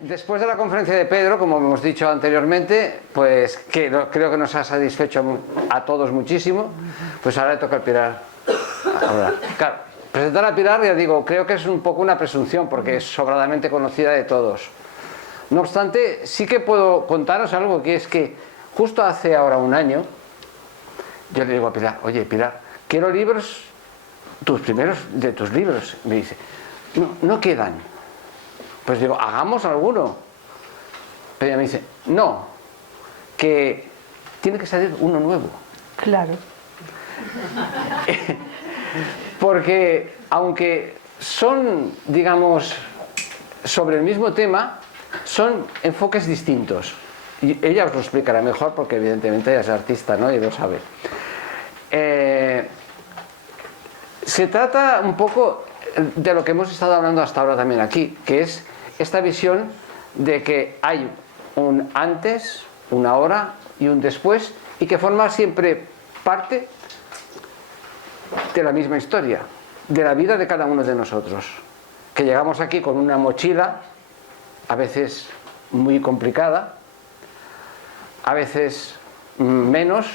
después de la conferencia de Pedro, como hemos dicho anteriormente, pues creo que nos ha satisfecho a todos muchísimo, pues ahora le toca a Pilar hablar. Claro, presentar a Pilar, ya digo, creo que es un poco una presunción, porque es sobradamente conocida de todos. No obstante, sí que puedo contaros algo, que es que justo hace ahora un año, yo le digo a Pilar, oye Pilar, quiero libros, tus primeros de tus libros. Me dice, no quedan. Pues digo, hagamos alguno. Pero ella me dice, no, que tiene que salir uno nuevo. Claro. Porque aunque son, digamos, sobre el mismo tema, son enfoques distintos. Y ella os lo explicará mejor porque evidentemente ella es artista, ¿no? Y lo sabe. Se trata un poco de lo que hemos estado hablando hasta ahora también aquí, que es esta visión de que hay un antes, un ahora y un después, y que forma siempre parte de la misma historia, de la vida de cada uno de nosotros. Que llegamos aquí con una mochila, a veces muy complicada, a veces menos,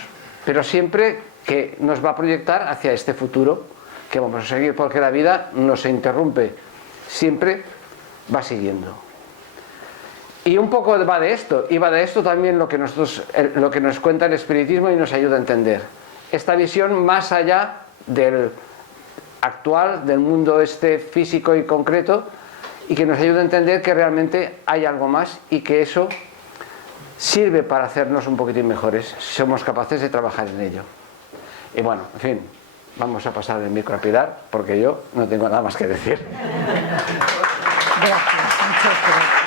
pero siempre que nos va a proyectar hacia este futuro que vamos a seguir, porque la vida no se interrumpe, siempre va siguiendo. Y un poco va de esto, y va de esto también lo que nos cuenta el espiritismo y nos ayuda a entender. Esta visión más allá del actual, del mundo este físico y concreto, y que nos ayuda a entender que realmente hay algo más y que eso sirve para hacernos un poquitín mejores, si somos capaces de trabajar en ello. Y bueno, en fin, vamos a pasar el micro a Pilar, porque yo no tengo nada más que decir. Gracias, muchas gracias.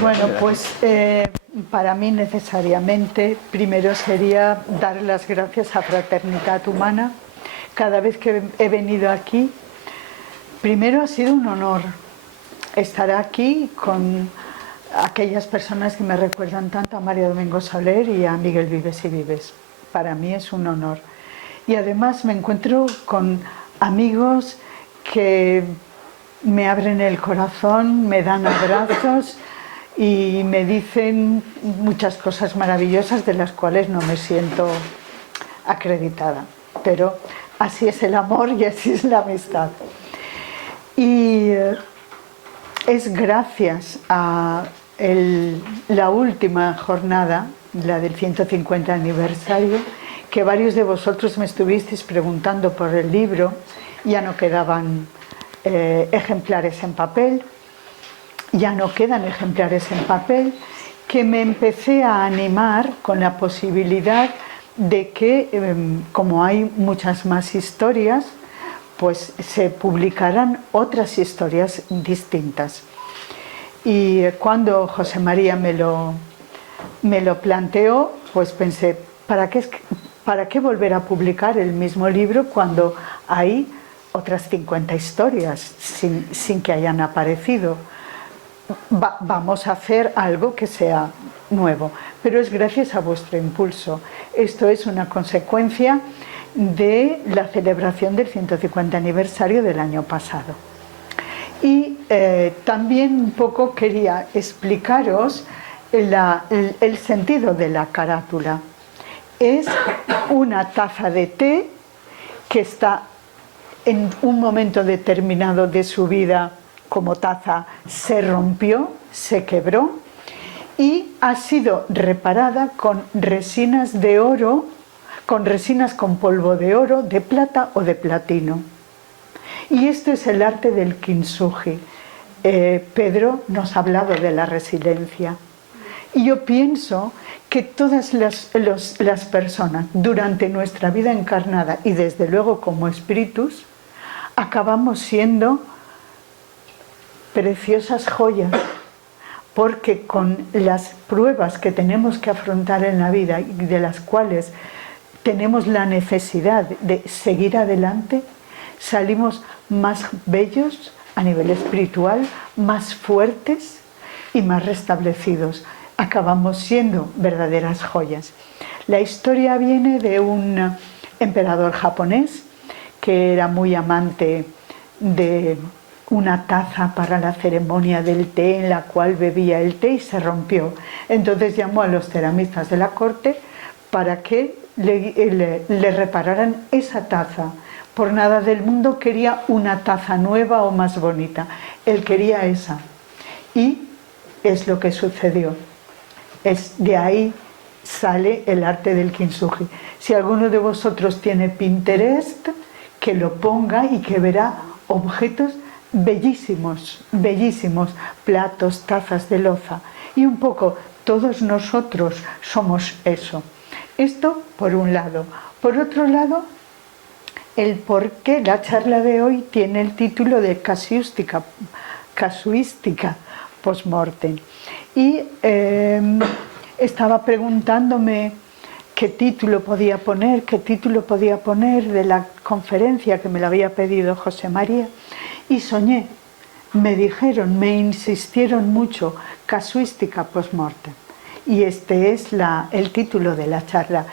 Bueno, pues para mí necesariamente, primero sería dar las gracias a Fraternidad Humana. Cada vez que he venido aquí, primero ha sido un honor estar aquí con aquellas personas que me recuerdan tanto a María Domingo Soler y a Miguel Vives y Vives. Para mí es un honor. Y además me encuentro con amigos que me abren el corazón, me dan abrazos y me dicen muchas cosas maravillosas de las cuales no me siento acreditada. Pero así es el amor y así es la amistad. Y es gracias a la última jornada, la del 150 aniversario, que varios de vosotros me estuvisteis preguntando por el libro. Ya no quedaban ejemplares en papel, ya no quedan ejemplares en papel, que me empecé a animar con la posibilidad de que, como hay muchas más historias, pues se publicaran otras historias distintas. Y cuando José María me lo planteó, pues pensé, ¿para qué volver a publicar el mismo libro cuando hay otras 50 historias sin que hayan aparecido? Vamos a hacer algo que sea nuevo, pero es gracias a vuestro impulso. Esto es una consecuencia de la celebración del 150 aniversario del año pasado. Y también un poco quería explicaros el sentido de la carátula. Es una taza de té que está en un momento determinado de su vida como taza, se rompió, se quebró y ha sido reparada con resinas de oro, con resinas con polvo de oro, de plata o de platino. Y esto es el arte del kintsugi. Pedro nos ha hablado de la resiliencia. Y yo pienso que todas las personas durante nuestra vida encarnada y desde luego como espíritus, acabamos siendo preciosas joyas, porque con las pruebas que tenemos que afrontar en la vida y de las cuales tenemos la necesidad de seguir adelante, salimos más bellos a nivel espiritual, más fuertes y más restablecidos. Acabamos siendo verdaderas joyas. La historia viene de un emperador japonés que era muy amante de una taza para la ceremonia del té en la cual bebía el té y se rompió. Entonces llamó a los ceramistas de la corte para que le repararan esa taza. Por nada del mundo quería una taza nueva o más bonita. Él quería esa. Y es lo que sucedió. De ahí sale el arte del kintsugi. Si alguno de vosotros tiene Pinterest, que lo ponga y que verá objetos bellísimos, bellísimos, platos, tazas de loza. Y un poco, todos nosotros somos eso. Esto por un lado. Por otro lado, el por qué la charla de hoy tiene el título de casuística post-mortem. Y estaba preguntándome qué título podía poner de la conferencia que me lo había pedido José María, y soñé, me dijeron, me insistieron mucho, casuística post-mortem, y este es el título de la charla.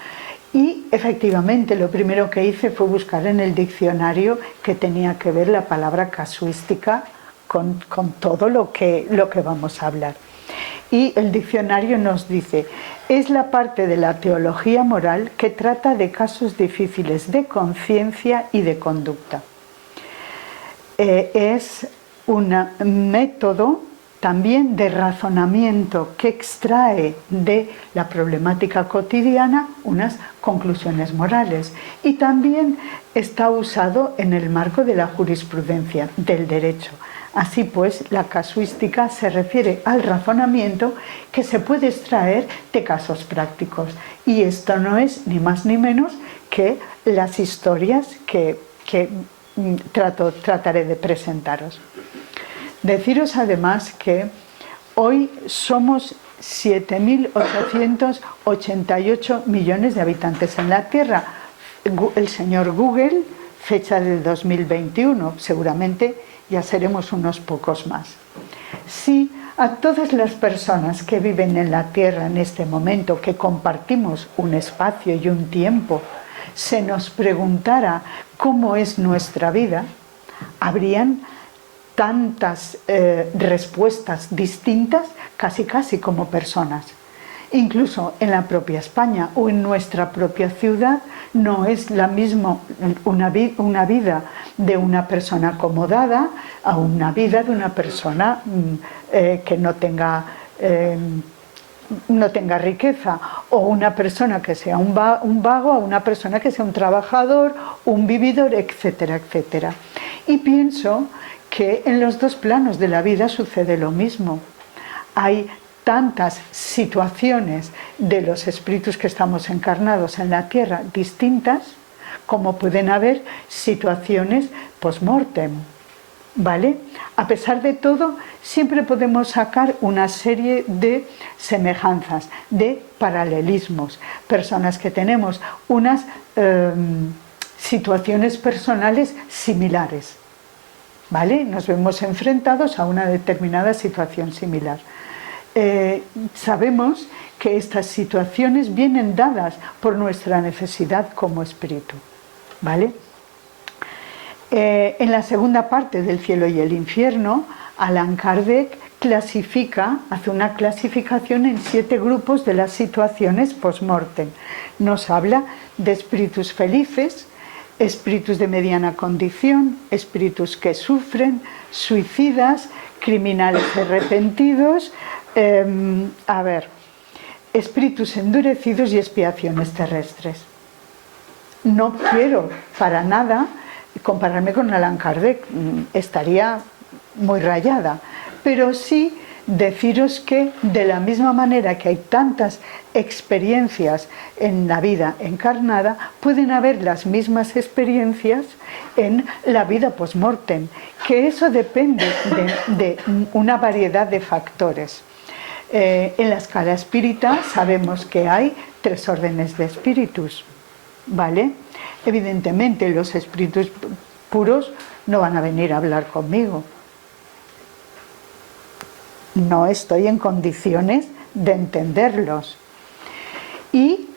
Y efectivamente lo primero que hice fue buscar en el diccionario que tenía que ver la palabra casuística con todo lo que vamos a hablar. Y el diccionario nos dice, es la parte de la teología moral que trata de casos difíciles de conciencia y de conducta. Es un método también de razonamiento que extrae de la problemática cotidiana unas conclusiones morales, y también está usado en el marco de la jurisprudencia, del derecho. Así pues, la casuística se refiere al razonamiento que se puede extraer de casos prácticos, y esto no es ni más ni menos que las historias que trataré de presentaros. Deciros además que hoy somos 7.888 millones de habitantes en la Tierra. El señor Google, fecha del 2021, seguramente ya seremos unos pocos más. Si a todas las personas que viven en la Tierra en este momento, que compartimos un espacio y un tiempo, se nos preguntara cómo es nuestra vida, habrían tantas respuestas distintas, casi como personas. Incluso en la propia España o en nuestra propia ciudad no es la misma una vida de una persona acomodada a una vida de una persona que no tenga riqueza, o una persona que sea un vago a una persona que sea un trabajador, un vividor, etcétera, etcétera. Y pienso que en los dos planos de la vida sucede lo mismo. Hay tantas situaciones de los espíritus que estamos encarnados en la Tierra distintas, como pueden haber situaciones post-mortem, ¿vale? A pesar de todo, siempre podemos sacar una serie de semejanzas, de paralelismos. Personas que tenemos unas situaciones personales similares, ¿vale? Nos vemos enfrentados a una determinada situación similar. Sabemos que estas situaciones vienen dadas por nuestra necesidad como espíritu, ¿vale? En la segunda parte del cielo y el infierno, Allan Kardec hace una clasificación en 7 grupos de las situaciones post-mortem. Nos habla de espíritus felices, espíritus de mediana condición, espíritus que sufren, suicidas, criminales arrepentidos, espíritus endurecidos y expiaciones terrestres. No quiero para nada compararme con Allan Kardec, estaría muy rayada, pero sí deciros que de la misma manera que hay tantas experiencias en la vida encarnada, pueden haber las mismas experiencias en la vida post-mortem, que eso depende de una variedad de factores. En la escala espírita sabemos que hay 3 órdenes de espíritus, ¿vale? Evidentemente los espíritus puros no van a venir a hablar conmigo. No estoy en condiciones de entenderlos. Y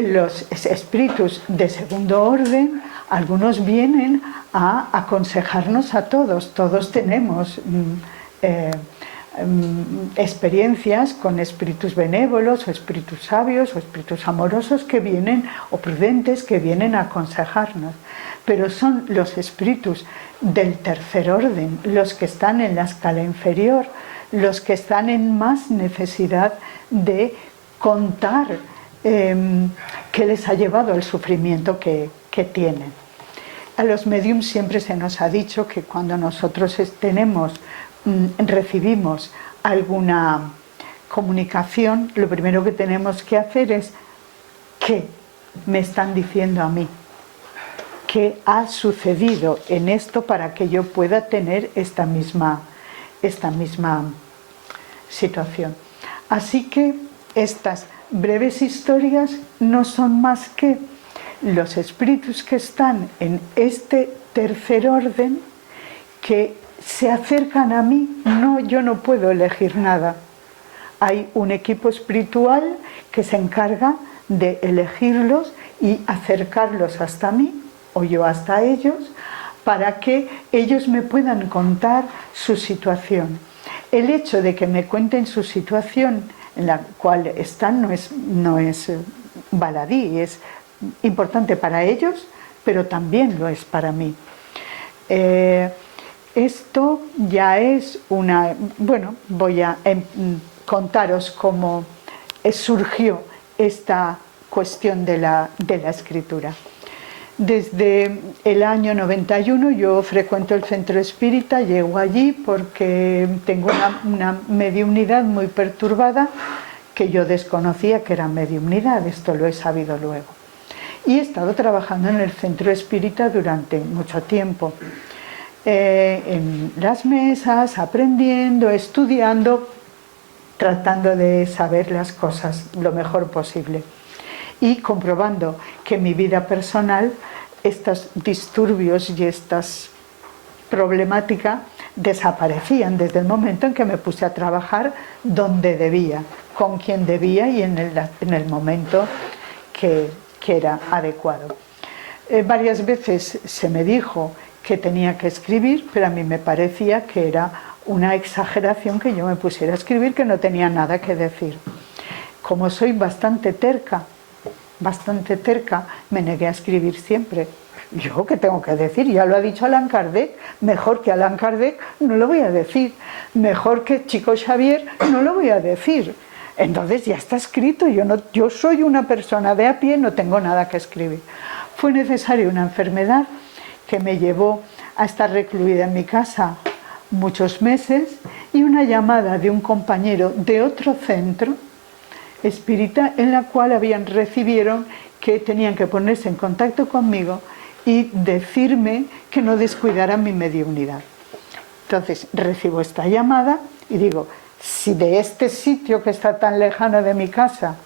los espíritus de segundo orden algunos vienen a aconsejarnos a todos. Todos tenemos experiencias con espíritus benévolos o espíritus sabios o espíritus amorosos que vienen, o prudentes, que vienen a aconsejarnos. Pero son los espíritus del tercer orden, los que están en la escala inferior, los que están en más necesidad de contar qué les ha llevado al sufrimiento que tienen. A los médiums siempre se nos ha dicho que cuando nosotros recibimos alguna comunicación, lo primero que tenemos que hacer es: ¿qué me están diciendo a mí? ¿Qué ha sucedido en esto para que yo pueda tener esta misma situación? Así que estas breves historias no son más que los espíritus que están en este tercer orden, que se acercan a mí. No, yo no puedo elegir nada. Hay un equipo espiritual que se encarga de elegirlos y acercarlos hasta mí, o yo hasta ellos, para que ellos me puedan contar su situación. El hecho de que me cuenten su situación en la cual están no es baladí, es importante para ellos, pero también lo es para mí. Esto ya es una... Bueno, voy a contaros cómo surgió esta cuestión de la escritura. Desde el año 91 yo frecuento el centro espírita, llego allí porque tengo una mediumnidad muy perturbada que yo desconocía que era mediumnidad, esto lo he sabido luego. Y he estado trabajando en el centro espírita durante mucho tiempo, en las mesas, aprendiendo, estudiando, tratando de saber las cosas lo mejor posible. Y comprobando que en mi vida personal estos disturbios y estas problemáticas desaparecían desde el momento en que me puse a trabajar donde debía, con quien debía y en el momento que era adecuado. Varias veces se me dijo que tenía que escribir, pero a mí me parecía que era una exageración que yo me pusiera a escribir, que no tenía nada que decir. Como soy bastante terca, me negué a escribir siempre. ¿Yo qué tengo que decir? Ya lo ha dicho Allan Kardec, mejor que Allan Kardec no lo voy a decir, mejor que Chico Xavier no lo voy a decir. Entonces ya está escrito, yo soy una persona de a pie, no tengo nada que escribir. Fue necesaria una enfermedad que me llevó a estar recluida en mi casa muchos meses, y una llamada de un compañero de otro centro espírita en la cual recibieron que tenían que ponerse en contacto conmigo y decirme que no descuidara mi mediunidad. Entonces recibo esta llamada y digo: si de este sitio que está tan lejano de mi casa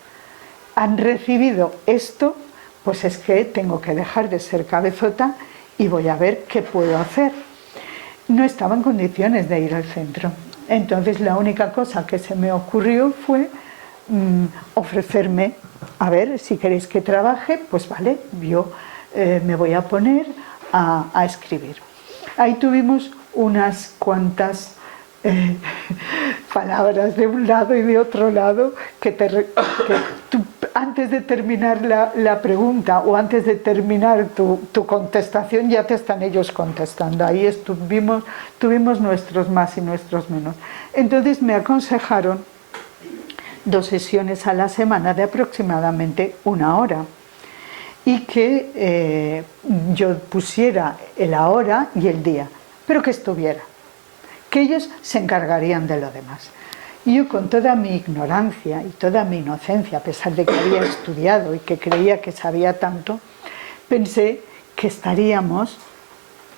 han recibido esto, pues es que tengo que dejar de ser cabezota y voy a ver qué puedo hacer. No estaba en condiciones de ir al centro. Entonces la única cosa que se me ocurrió fue ofrecerme: a ver, si queréis que trabaje, pues vale, yo me voy a poner a escribir. Ahí tuvimos unas cuantas palabras de un lado y de otro lado que tú, antes de terminar la pregunta o antes de terminar tu contestación, ya te están ellos contestando. Ahí tuvimos nuestros más y nuestros menos. Entonces me aconsejaron 2 sesiones a la semana de aproximadamente 1 hora, y que yo pusiera la hora y el día, pero que estuviera, que ellos se encargarían de lo demás. Y yo, con toda mi ignorancia y toda mi inocencia, a pesar de que había estudiado y que creía que sabía tanto, pensé que estaríamos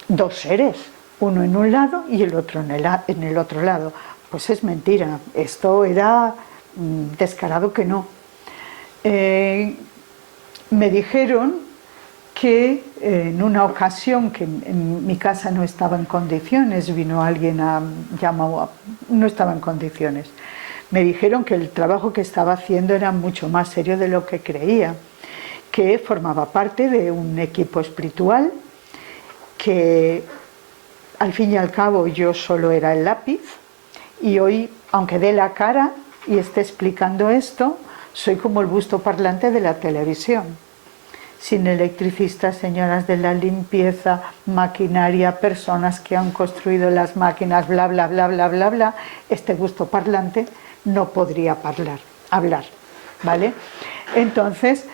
2 seres, uno en un lado y el otro en el otro lado. Pues es mentira, esto era descarado que no. Me dijeron que en una ocasión que en mi casa no estaba en condiciones, vino alguien no estaba en condiciones. Me dijeron que el trabajo que estaba haciendo era mucho más serio de lo que creía, que formaba parte de un equipo espiritual, que al fin y al cabo yo solo era el lápiz, y hoy, aunque dé la cara y esté explicando esto, soy como el busto parlante de la televisión. Sin electricistas, señoras de la limpieza, maquinaria, personas que han construido las máquinas, bla, bla, bla, bla, bla, bla, este busto parlante no podría hablar, ¿vale? Entonces,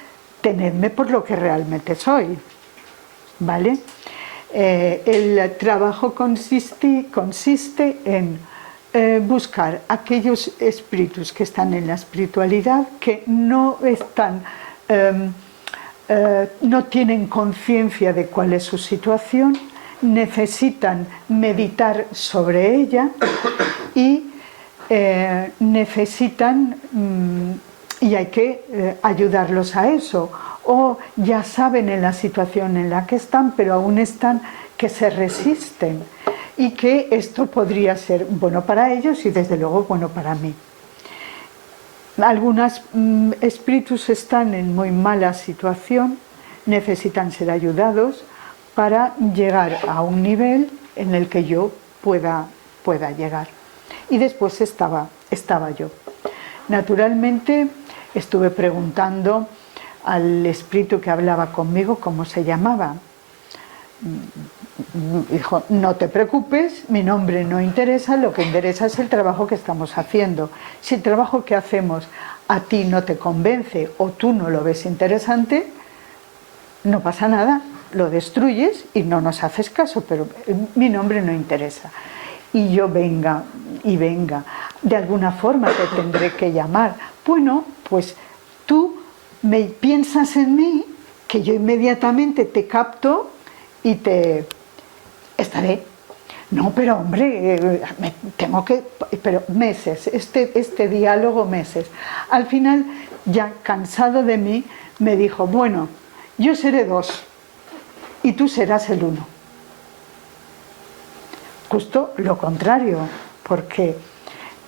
tenedme por lo que realmente soy, ¿vale? El trabajo consiste en buscar aquellos espíritus que están en la espiritualidad, que no están... no tienen conciencia de cuál es su situación, necesitan meditar sobre ella y necesitan, y hay que ayudarlos a eso, o ya saben en la situación en la que están, pero aún están, que se resisten, y que esto podría ser bueno para ellos y desde luego bueno para mí. Algunos espíritus están en muy mala situación, necesitan ser ayudados para llegar a un nivel en el que yo pueda llegar. Y después estaba yo. Naturalmente estuve preguntando al espíritu que hablaba conmigo cómo se llamaba. Dijo, no te preocupes, mi nombre no interesa, lo que interesa es el trabajo que estamos haciendo. Si el trabajo que hacemos a ti no te convence o tú no lo ves interesante, no pasa nada, lo destruyes y no nos haces caso, pero mi nombre no interesa. Y yo venga, de alguna forma te tendré que llamar. Bueno, pues tú me piensas en mí, que yo inmediatamente te capto y te estaré. No, pero hombre, tengo que... Pero meses, este diálogo meses. Al final, ya cansado de mí, me dijo, bueno, yo seré 2 y tú serás el 1. Justo lo contrario, porque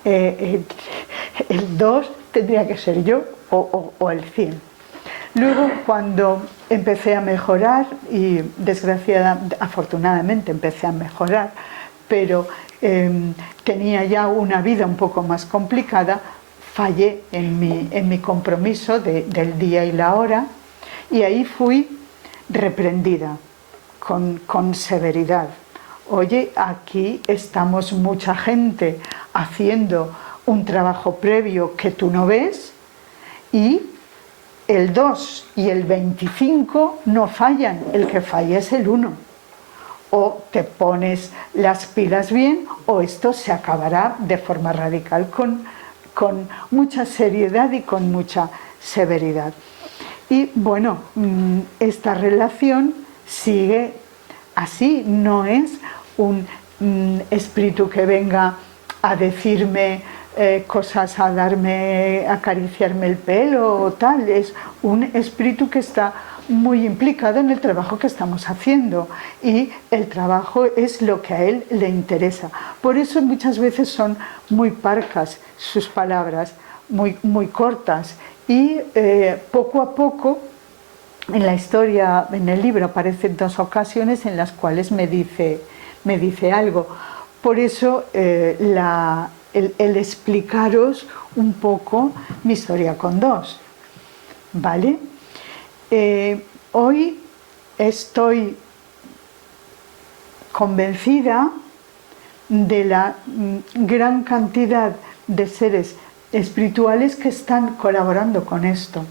el 2 tendría que ser yo o el 100. Luego, cuando empecé a mejorar, y afortunadamente empecé a mejorar, pero tenía ya una vida un poco más complicada, fallé en mi compromiso del día y la hora, y ahí fui reprendida con severidad. Oye, aquí estamos mucha gente haciendo un trabajo previo que tú no ves, y el 2 y el 25 no fallan, el que falla es el 1. O te pones las pilas bien, o esto se acabará de forma radical con mucha seriedad y con mucha severidad. Y bueno, esta relación sigue así, no es un espíritu que venga a decirme cosas, a acariciarme el pelo o tal. Es un espíritu que está muy implicado en el trabajo que estamos haciendo, y el trabajo es lo que a él le interesa. Por eso muchas veces son muy parcas sus palabras, muy cortas, y poco a poco en la historia, en el libro, aparecen 2 ocasiones en las cuales me dice algo. Por eso el explicaros un poco mi historia con 2, ¿vale? Hoy estoy convencida de la gran cantidad de seres espirituales que están colaborando con esto,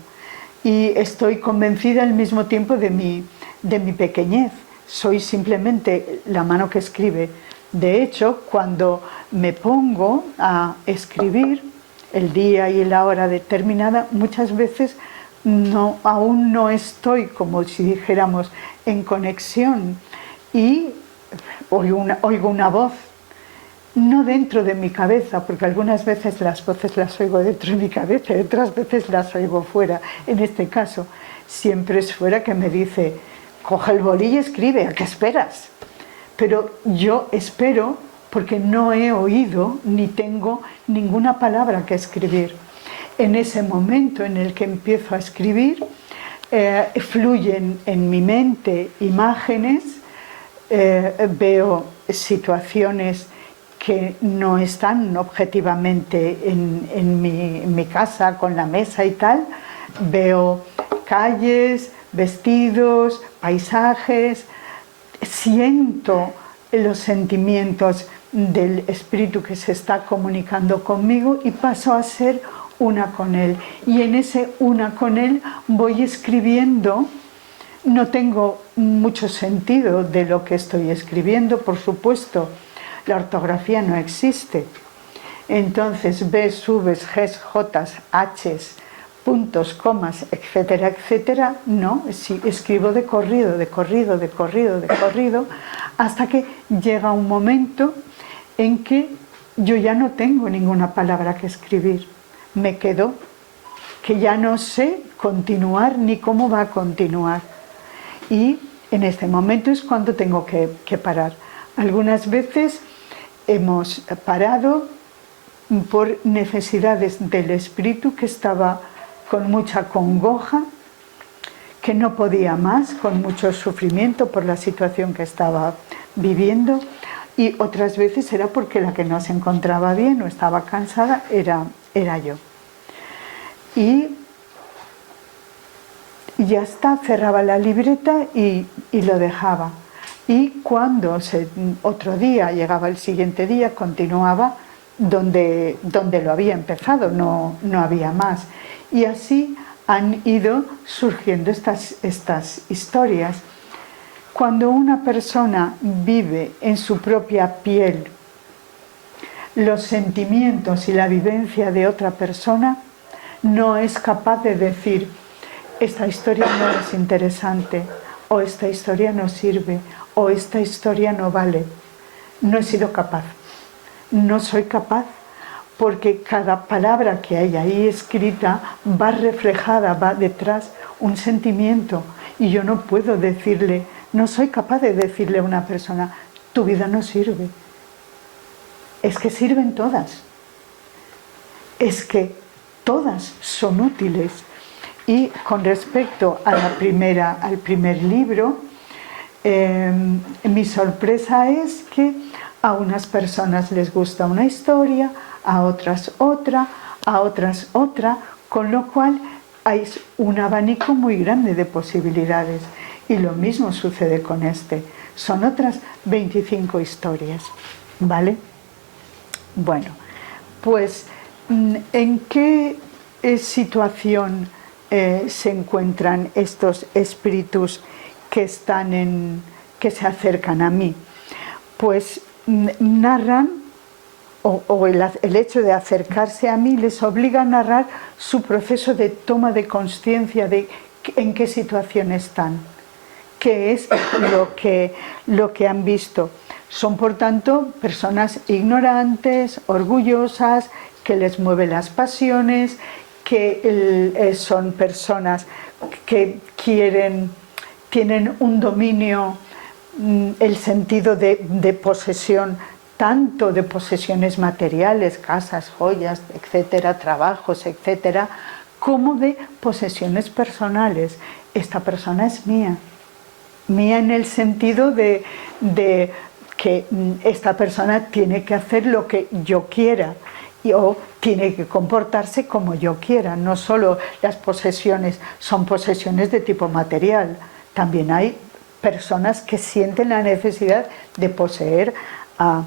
y estoy convencida al mismo tiempo de mi pequeñez. Soy simplemente la mano que escribe. De hecho, cuando me pongo a escribir el día y la hora determinada, muchas veces aún no estoy, como si dijéramos, en conexión, y oigo una voz, no dentro de mi cabeza, porque algunas veces las voces las oigo dentro de mi cabeza y otras veces las oigo fuera. En este caso, siempre es fuera, que me dice, coge el boli y escribe, ¿a qué esperas? Pero yo espero porque no he oído ni tengo ninguna palabra que escribir. En ese momento en el que empiezo a escribir, fluyen en mi mente imágenes, veo situaciones que no están objetivamente en mi casa con la mesa y tal, veo calles, vestidos, paisajes, siento los sentimientos del espíritu que se está comunicando conmigo y paso a ser una con él. Y en ese una con él voy escribiendo. No tengo mucho sentido de lo que estoy escribiendo, por supuesto. La ortografía no existe. Entonces, Bs, Vs, Gs, Js, Hs, puntos, comas, etcétera, etcétera, no, sí, escribo de corrido, de corrido, de corrido, de corrido, hasta que llega un momento en que yo ya no tengo ninguna palabra que escribir. Me quedo, que ya no sé continuar ni cómo va a continuar. Y en este momento es cuando tengo que parar. Algunas veces hemos parado por necesidades del espíritu, que estaba con mucha congoja, que no podía más, con mucho sufrimiento por la situación que estaba viviendo, y otras veces era porque la que no se encontraba bien o estaba cansada era yo. Y ya está, cerraba la libreta y lo dejaba. Y cuando otro día, llegaba el siguiente día, continuaba donde lo había empezado, no había más. Y así han ido surgiendo estas historias. Cuando una persona vive en su propia piel los sentimientos y la vivencia de otra persona, no es capaz de decir: esta historia no es interesante, o esta historia no sirve, o esta historia no vale. No he sido capaz, no soy capaz, porque cada palabra que hay ahí escrita va reflejada, va detrás un sentimiento, y yo no puedo decirle, no soy capaz de decirle a una persona: tu vida no sirve. Es que sirven todas, es que todas son útiles. Y con respecto a al primer libro, mi sorpresa es que a unas personas les gusta una historia, a otras otra, a otras otra, con lo cual hay un abanico muy grande de posibilidades. Y lo mismo sucede con este. Son otras 25 historias, ¿vale? Bueno, pues ¿en qué situación se encuentran estos espíritus que se acercan a mí? Pues narran, o el hecho de acercarse a mí les obliga a narrar su proceso de toma de conciencia de en qué situación están, qué es lo que han visto. Son, por tanto, personas ignorantes, orgullosas, que les mueven las pasiones, que son personas que tienen un dominio, el sentido de posesión, tanto de posesiones materiales, casas, joyas, etcétera, trabajos, etcétera, como de posesiones personales. Esta persona es mía. Mía en el sentido de que esta persona tiene que hacer lo que yo quiera o tiene que comportarse como yo quiera. No solo las posesiones son posesiones de tipo material, también hay personas que sienten la necesidad de poseer a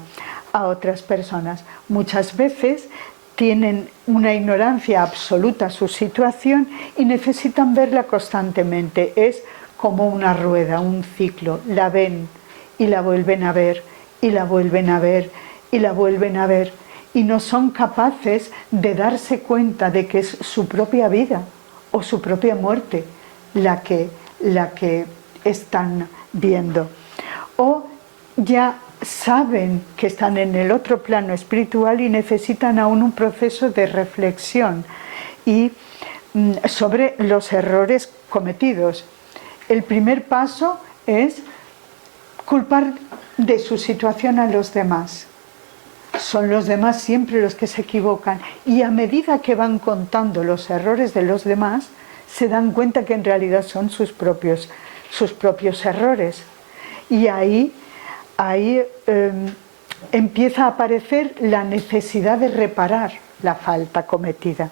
otras personas. Muchas veces tienen una ignorancia absoluta a su situación y necesitan verla constantemente. Es como una rueda, un ciclo. La ven y la vuelven a ver, y la vuelven a ver, y la vuelven a ver. Y no son capaces de darse cuenta de que es su propia vida o su propia muerte la que están viendo. O ya saben que están en el otro plano espiritual y necesitan aún un proceso de reflexión y sobre los errores cometidos. El primer paso es culpar de su situación a los demás. Son los demás siempre los que se equivocan, y a medida que van contando los errores de los demás, se dan cuenta que en realidad son sus propios errores. Y ahí empieza a aparecer la necesidad de reparar la falta cometida.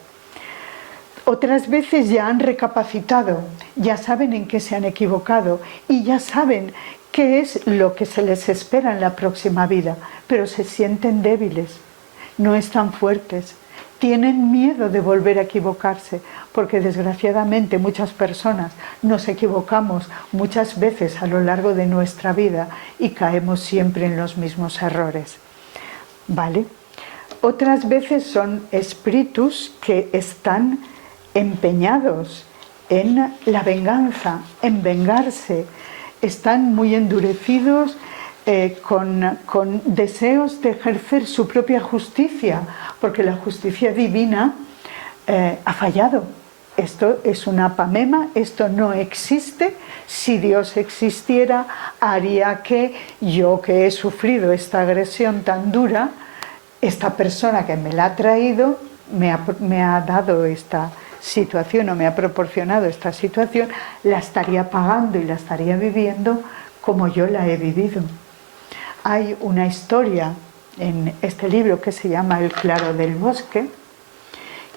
Otras veces ya han recapacitado, ya saben en qué se han equivocado y ya saben qué es lo que se les espera en la próxima vida, pero se sienten débiles, no están fuertes, tienen miedo de volver a equivocarse, porque desgraciadamente muchas personas nos equivocamos muchas veces a lo largo de nuestra vida y caemos siempre en los mismos errores. ¿Vale? Otras veces son espíritus que están empeñados en la venganza, en vengarse, están muy endurecidos con deseos de ejercer su propia justicia, porque la justicia divina ha fallado. Esto es una apamema, esto no existe. Si Dios existiera, haría que yo, que he sufrido esta agresión tan dura, esta persona que me la ha traído, me ha dado esta situación o me ha proporcionado esta situación, la estaría pagando y la estaría viviendo como yo la he vivido. Hay una historia en este libro que se llama El claro del bosque,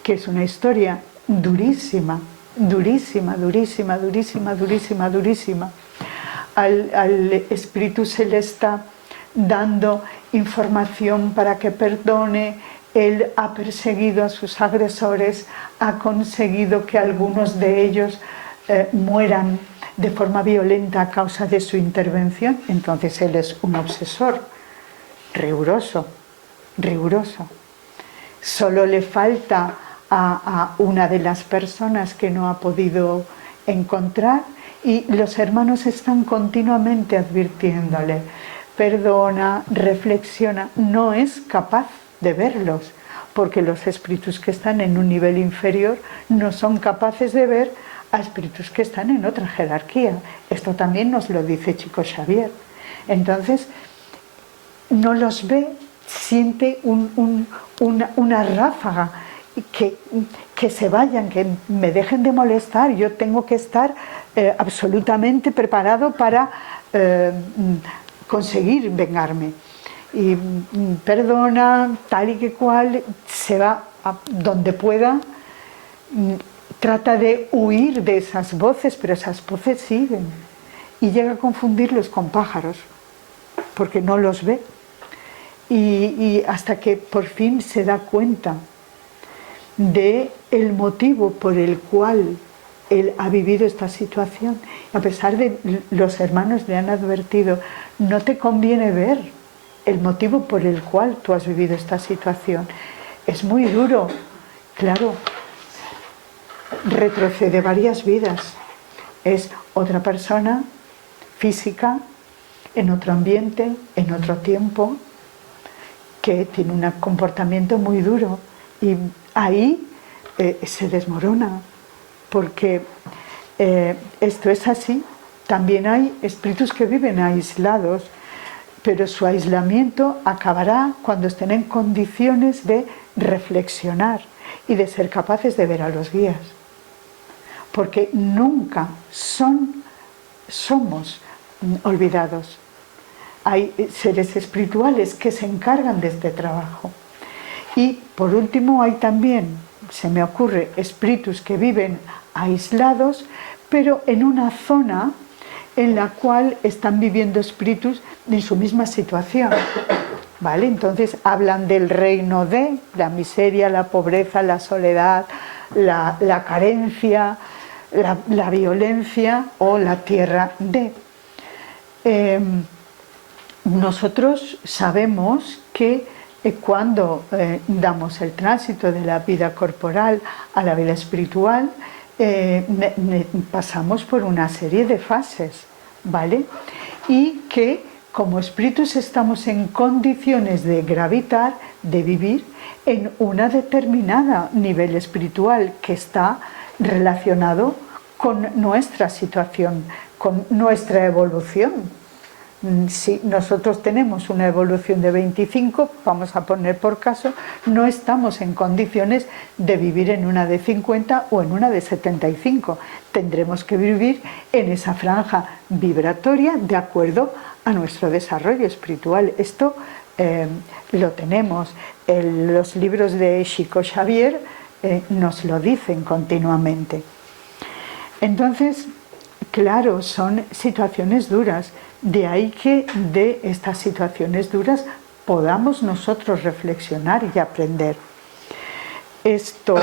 que es una historia durísima, durísima, durísima, durísima, durísima, durísima. Al espíritu se le está dando información para que perdone. Él ha perseguido a sus agresores, ha conseguido que algunos de ellos mueran de forma violenta a causa de su intervención. Entonces él es un obsesor riguroso, riguroso. Solo le falta a una de las personas que no ha podido encontrar, y los hermanos están continuamente advirtiéndole: perdona, reflexiona. No es capaz de verlos, porque los espíritus que están en un nivel inferior no son capaces de ver a espíritus que están en otra jerarquía. Esto también nos lo dice Chico Xavier. Entonces, no los ve, siente una ráfaga, que se vayan, que me dejen de molestar. Yo tengo que estar absolutamente preparado para conseguir vengarme. Y perdona, tal y que cual, se va a donde pueda, trata de huir de esas voces, pero esas voces siguen, y llega a confundirlos con pájaros, porque no los ve, y hasta que por fin se da cuenta de el motivo por el cual él ha vivido esta situación. A pesar de los hermanos le han advertido: no te conviene ver el motivo por el cual tú has vivido esta situación. Es muy duro, claro, retrocede varias vidas. Es otra persona física, en otro ambiente, en otro tiempo, que tiene un comportamiento muy duro, y ahí se desmorona, porque esto es así. También hay espíritus que viven aislados, pero su aislamiento acabará cuando estén en condiciones de reflexionar y de ser capaces de ver a los guías, porque nunca somos olvidados. Hay seres espirituales que se encargan de este trabajo. Y por último hay también, se me ocurre, espíritus que viven aislados, pero en una zona en la cual están viviendo espíritus en su misma situación, ¿vale? Entonces hablan del reino de la miseria, la pobreza, la soledad, la carencia, la violencia, o la tierra de. Nosotros sabemos que cuando damos el tránsito de la vida corporal a la vida espiritual, pasamos por una serie de fases, ¿vale? Y que como espíritus estamos en condiciones de gravitar, de vivir en una determinada nivel espiritual que está relacionado con nuestra situación, con nuestra evolución. Si nosotros tenemos una evolución de 25, vamos a poner por caso, no estamos en condiciones de vivir en una de 50 o en una de 75. Tendremos que vivir en esa franja vibratoria de acuerdo a nuestro desarrollo espiritual. Esto lo tenemos. Los libros de Chico Xavier nos lo dicen continuamente. Entonces, claro, son situaciones duras. De ahí que de estas situaciones duras podamos nosotros reflexionar y aprender. Esto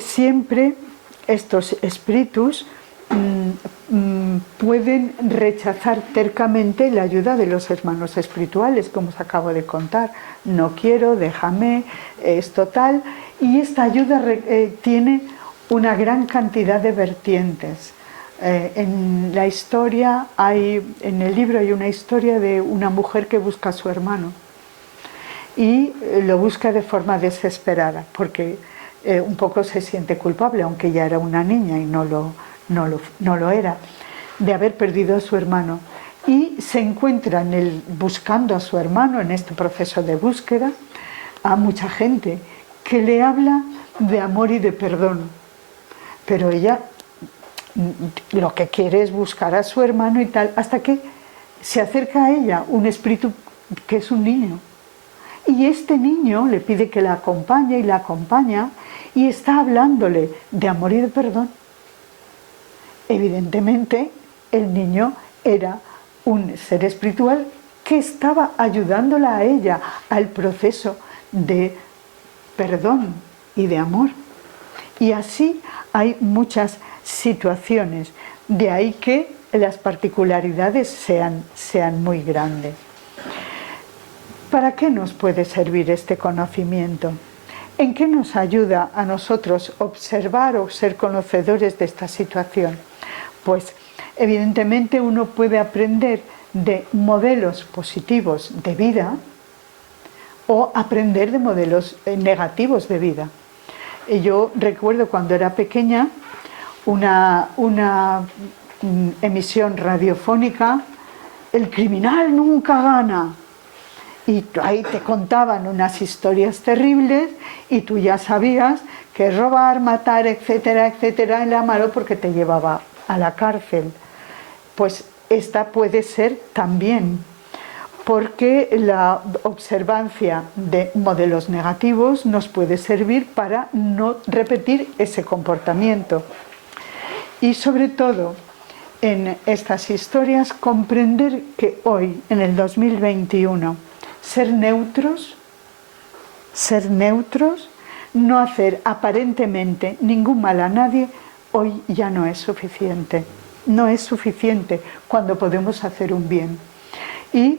siempre estos espíritus pueden rechazar tercamente la ayuda de los hermanos espirituales, como os acabo de contar. No quiero, déjame, esto tal. Y esta ayuda tiene una gran cantidad de vertientes. En la historia en el libro hay una historia de una mujer que busca a su hermano y lo busca de forma desesperada porque un poco se siente culpable, aunque ya era una niña y no lo era, de haber perdido a su hermano, y se encuentra buscando a su hermano en este proceso de búsqueda a mucha gente que le habla de amor y de perdón, pero ella lo que quiere es buscar a su hermano y tal, hasta que se acerca a ella un espíritu que es un niño. Y este niño le pide que la acompañe y la acompaña y está hablándole de amor y de perdón. Evidentemente, el niño era un ser espiritual que estaba ayudándola a ella al proceso de perdón y de amor. Y así hay muchas situaciones, de ahí que las particularidades sean muy grandes. ¿Para qué nos puede servir este conocimiento? ¿En qué nos ayuda a nosotros observar o ser conocedores de esta situación? Pues evidentemente uno puede aprender de modelos positivos de vida o aprender de modelos negativos de vida. Yo recuerdo cuando era pequeña una emisión radiofónica, el criminal nunca gana. Y ahí te contaban unas historias terribles y tú ya sabías que robar, matar, etcétera, etcétera, era malo porque te llevaba a la cárcel. Pues esta puede ser también, porque la observancia de modelos negativos nos puede servir para no repetir ese comportamiento. Y sobre todo, en estas historias, comprender que hoy, en el 2021, ser neutros, no hacer aparentemente ningún mal a nadie, hoy ya no es suficiente. No es suficiente cuando podemos hacer un bien. Y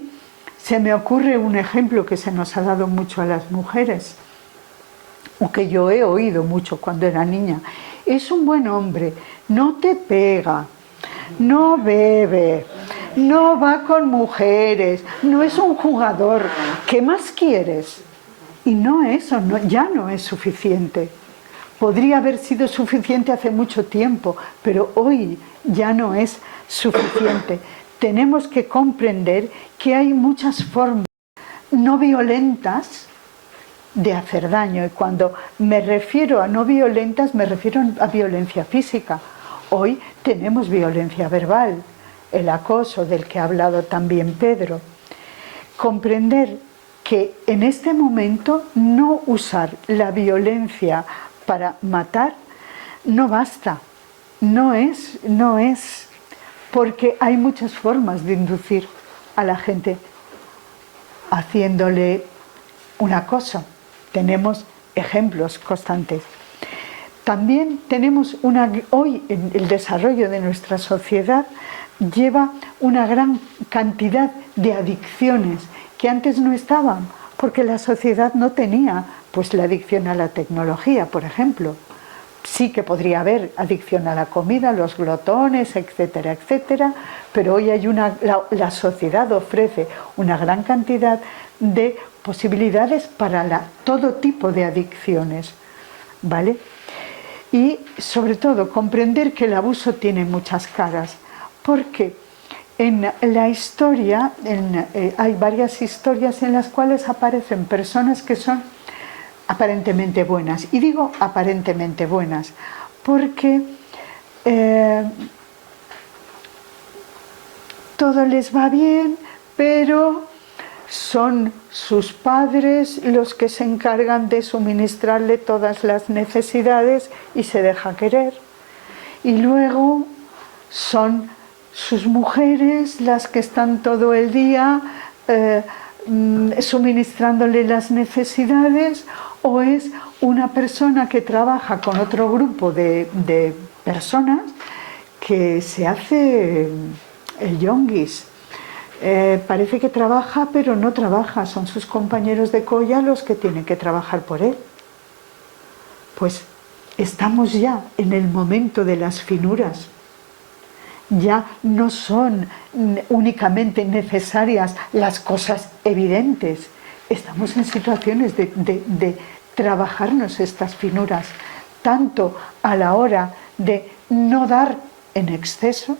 se me ocurre un ejemplo que se nos ha dado mucho a las mujeres, o que yo he oído mucho cuando era niña. Es un buen hombre, no te pega, no bebe, no va con mujeres, no es un jugador. ¿Qué más quieres? Y no, eso ya no es suficiente. Podría haber sido suficiente hace mucho tiempo, pero hoy ya no es suficiente. Tenemos que comprender que hay muchas formas no violentas de hacer daño. Y cuando me refiero a no violentas, me refiero a violencia física. Hoy tenemos violencia verbal, el acoso del que ha hablado también Pedro. Comprender que en este momento no usar la violencia para matar no basta, no es, porque hay muchas formas de inducir a la gente haciéndole un acoso. Tenemos ejemplos constantes. También tenemos hoy el desarrollo de nuestra sociedad lleva una gran cantidad de adicciones que antes no estaban, porque la sociedad no tenía pues la adicción a la tecnología, por ejemplo. Sí que podría haber adicción a la comida, los glotones, etcétera, etcétera, pero hoy hay la sociedad ofrece una gran cantidad de posibilidades para todo tipo de adicciones, ¿vale? Y sobre todo comprender que el abuso tiene muchas caras, porque en la historia, hay varias historias en las cuales aparecen personas que son aparentemente buenas. Y digo aparentemente buenas porque todo les va bien, pero son sus padres los que se encargan de suministrarle todas las necesidades y se deja querer. Y luego son sus mujeres las que están todo el día suministrándole las necesidades, o es una persona que trabaja con otro grupo de personas que se hace el yonguis. Parece que trabaja, pero no trabaja, son sus compañeros de colla los que tienen que trabajar por él. Pues estamos ya en el momento de las finuras. Ya no son únicamente necesarias las cosas evidentes. Estamos en situaciones de trabajarnos estas finuras, tanto a la hora de no dar en exceso,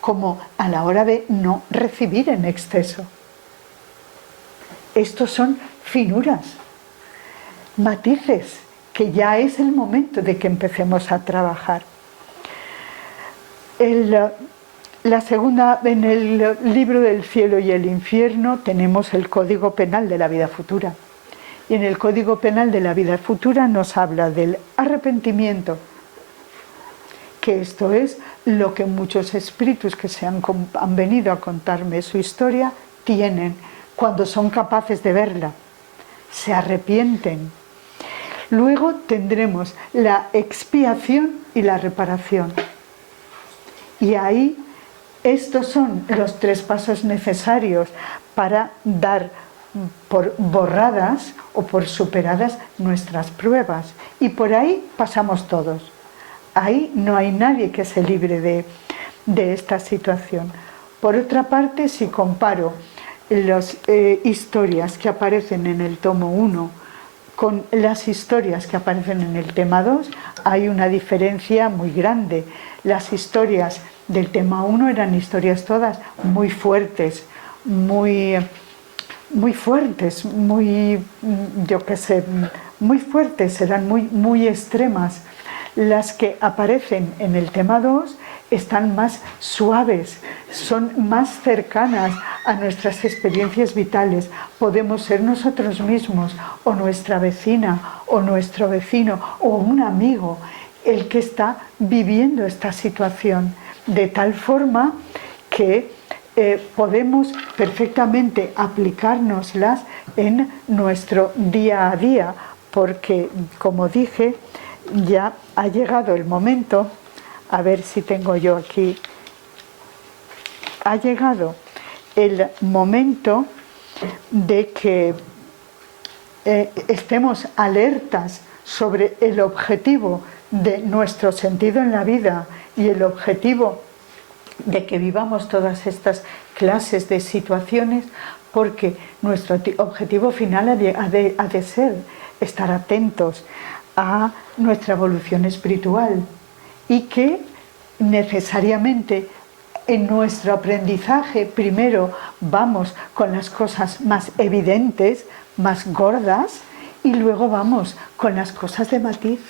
como a la hora de no recibir en exceso. Estos son finuras, matices, que ya es el momento de que empecemos a trabajar. La segunda, en el libro del cielo y el infierno tenemos el Código Penal de la vida futura. Y en el Código Penal de la vida futura nos habla del arrepentimiento, que esto es lo que muchos espíritus que han venido a contarme su historia tienen cuando son capaces de verla. Se arrepienten. Luego tendremos la expiación y la reparación. Y ahí estos son los 3 pasos necesarios para dar por borradas o por superadas nuestras pruebas. Y por ahí pasamos todos. Ahí no hay nadie que se libre de esta situación. Por otra parte, si comparo las historias que aparecen en el tomo 1 con las historias que aparecen en el tema 2, hay una diferencia muy grande. Las historias del tema 1 eran historias todas muy fuertes, muy fuertes, muy fuertes, eran muy extremas. Las que aparecen en el tema 2 están más suaves, son más cercanas a nuestras experiencias vitales. Podemos ser nosotros mismos, o nuestra vecina, o nuestro vecino, o un amigo, el que está viviendo esta situación, de tal forma que podemos perfectamente aplicárnoslas en nuestro día a día, porque, como dije, ya ha llegado el momento, a ver si tengo yo aquí, ha llegado el momento de que estemos alertas sobre el objetivo de nuestro sentido en la vida y el objetivo de que vivamos todas estas clases de situaciones, porque nuestro objetivo final ha de ser estar atentos a nuestra evolución espiritual, y que necesariamente en nuestro aprendizaje primero vamos con las cosas más evidentes, más gordas, y luego vamos con las cosas de matiz.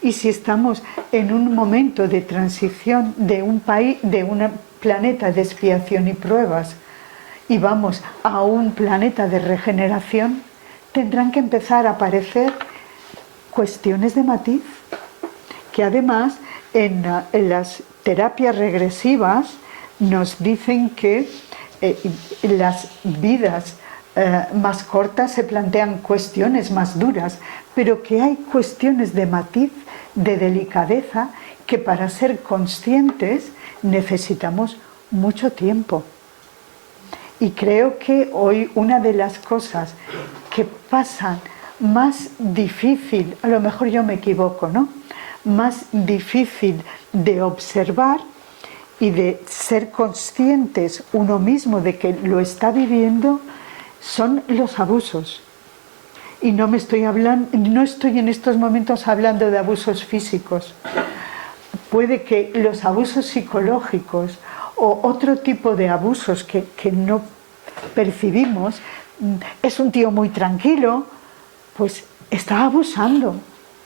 Y si estamos en un momento de transición de un país, de un planeta de expiación y pruebas, y vamos a un planeta de regeneración, tendrán que empezar a aparecer cuestiones de matiz, que además en las terapias regresivas nos dicen que las vidas más cortas se plantean cuestiones más duras, pero que hay cuestiones de matiz, de delicadeza, que para ser conscientes necesitamos mucho tiempo. Y creo que hoy una de las cosas que pasan más difícil, a lo mejor yo me equivoco, ¿no?, más difícil de observar y de ser conscientes uno mismo de que lo está viviendo, son los abusos. Y no estoy en estos momentos hablando de abusos físicos. Puede que los abusos psicológicos o otro tipo de abusos que no percibimos. Es un tío muy tranquilo, pues está abusando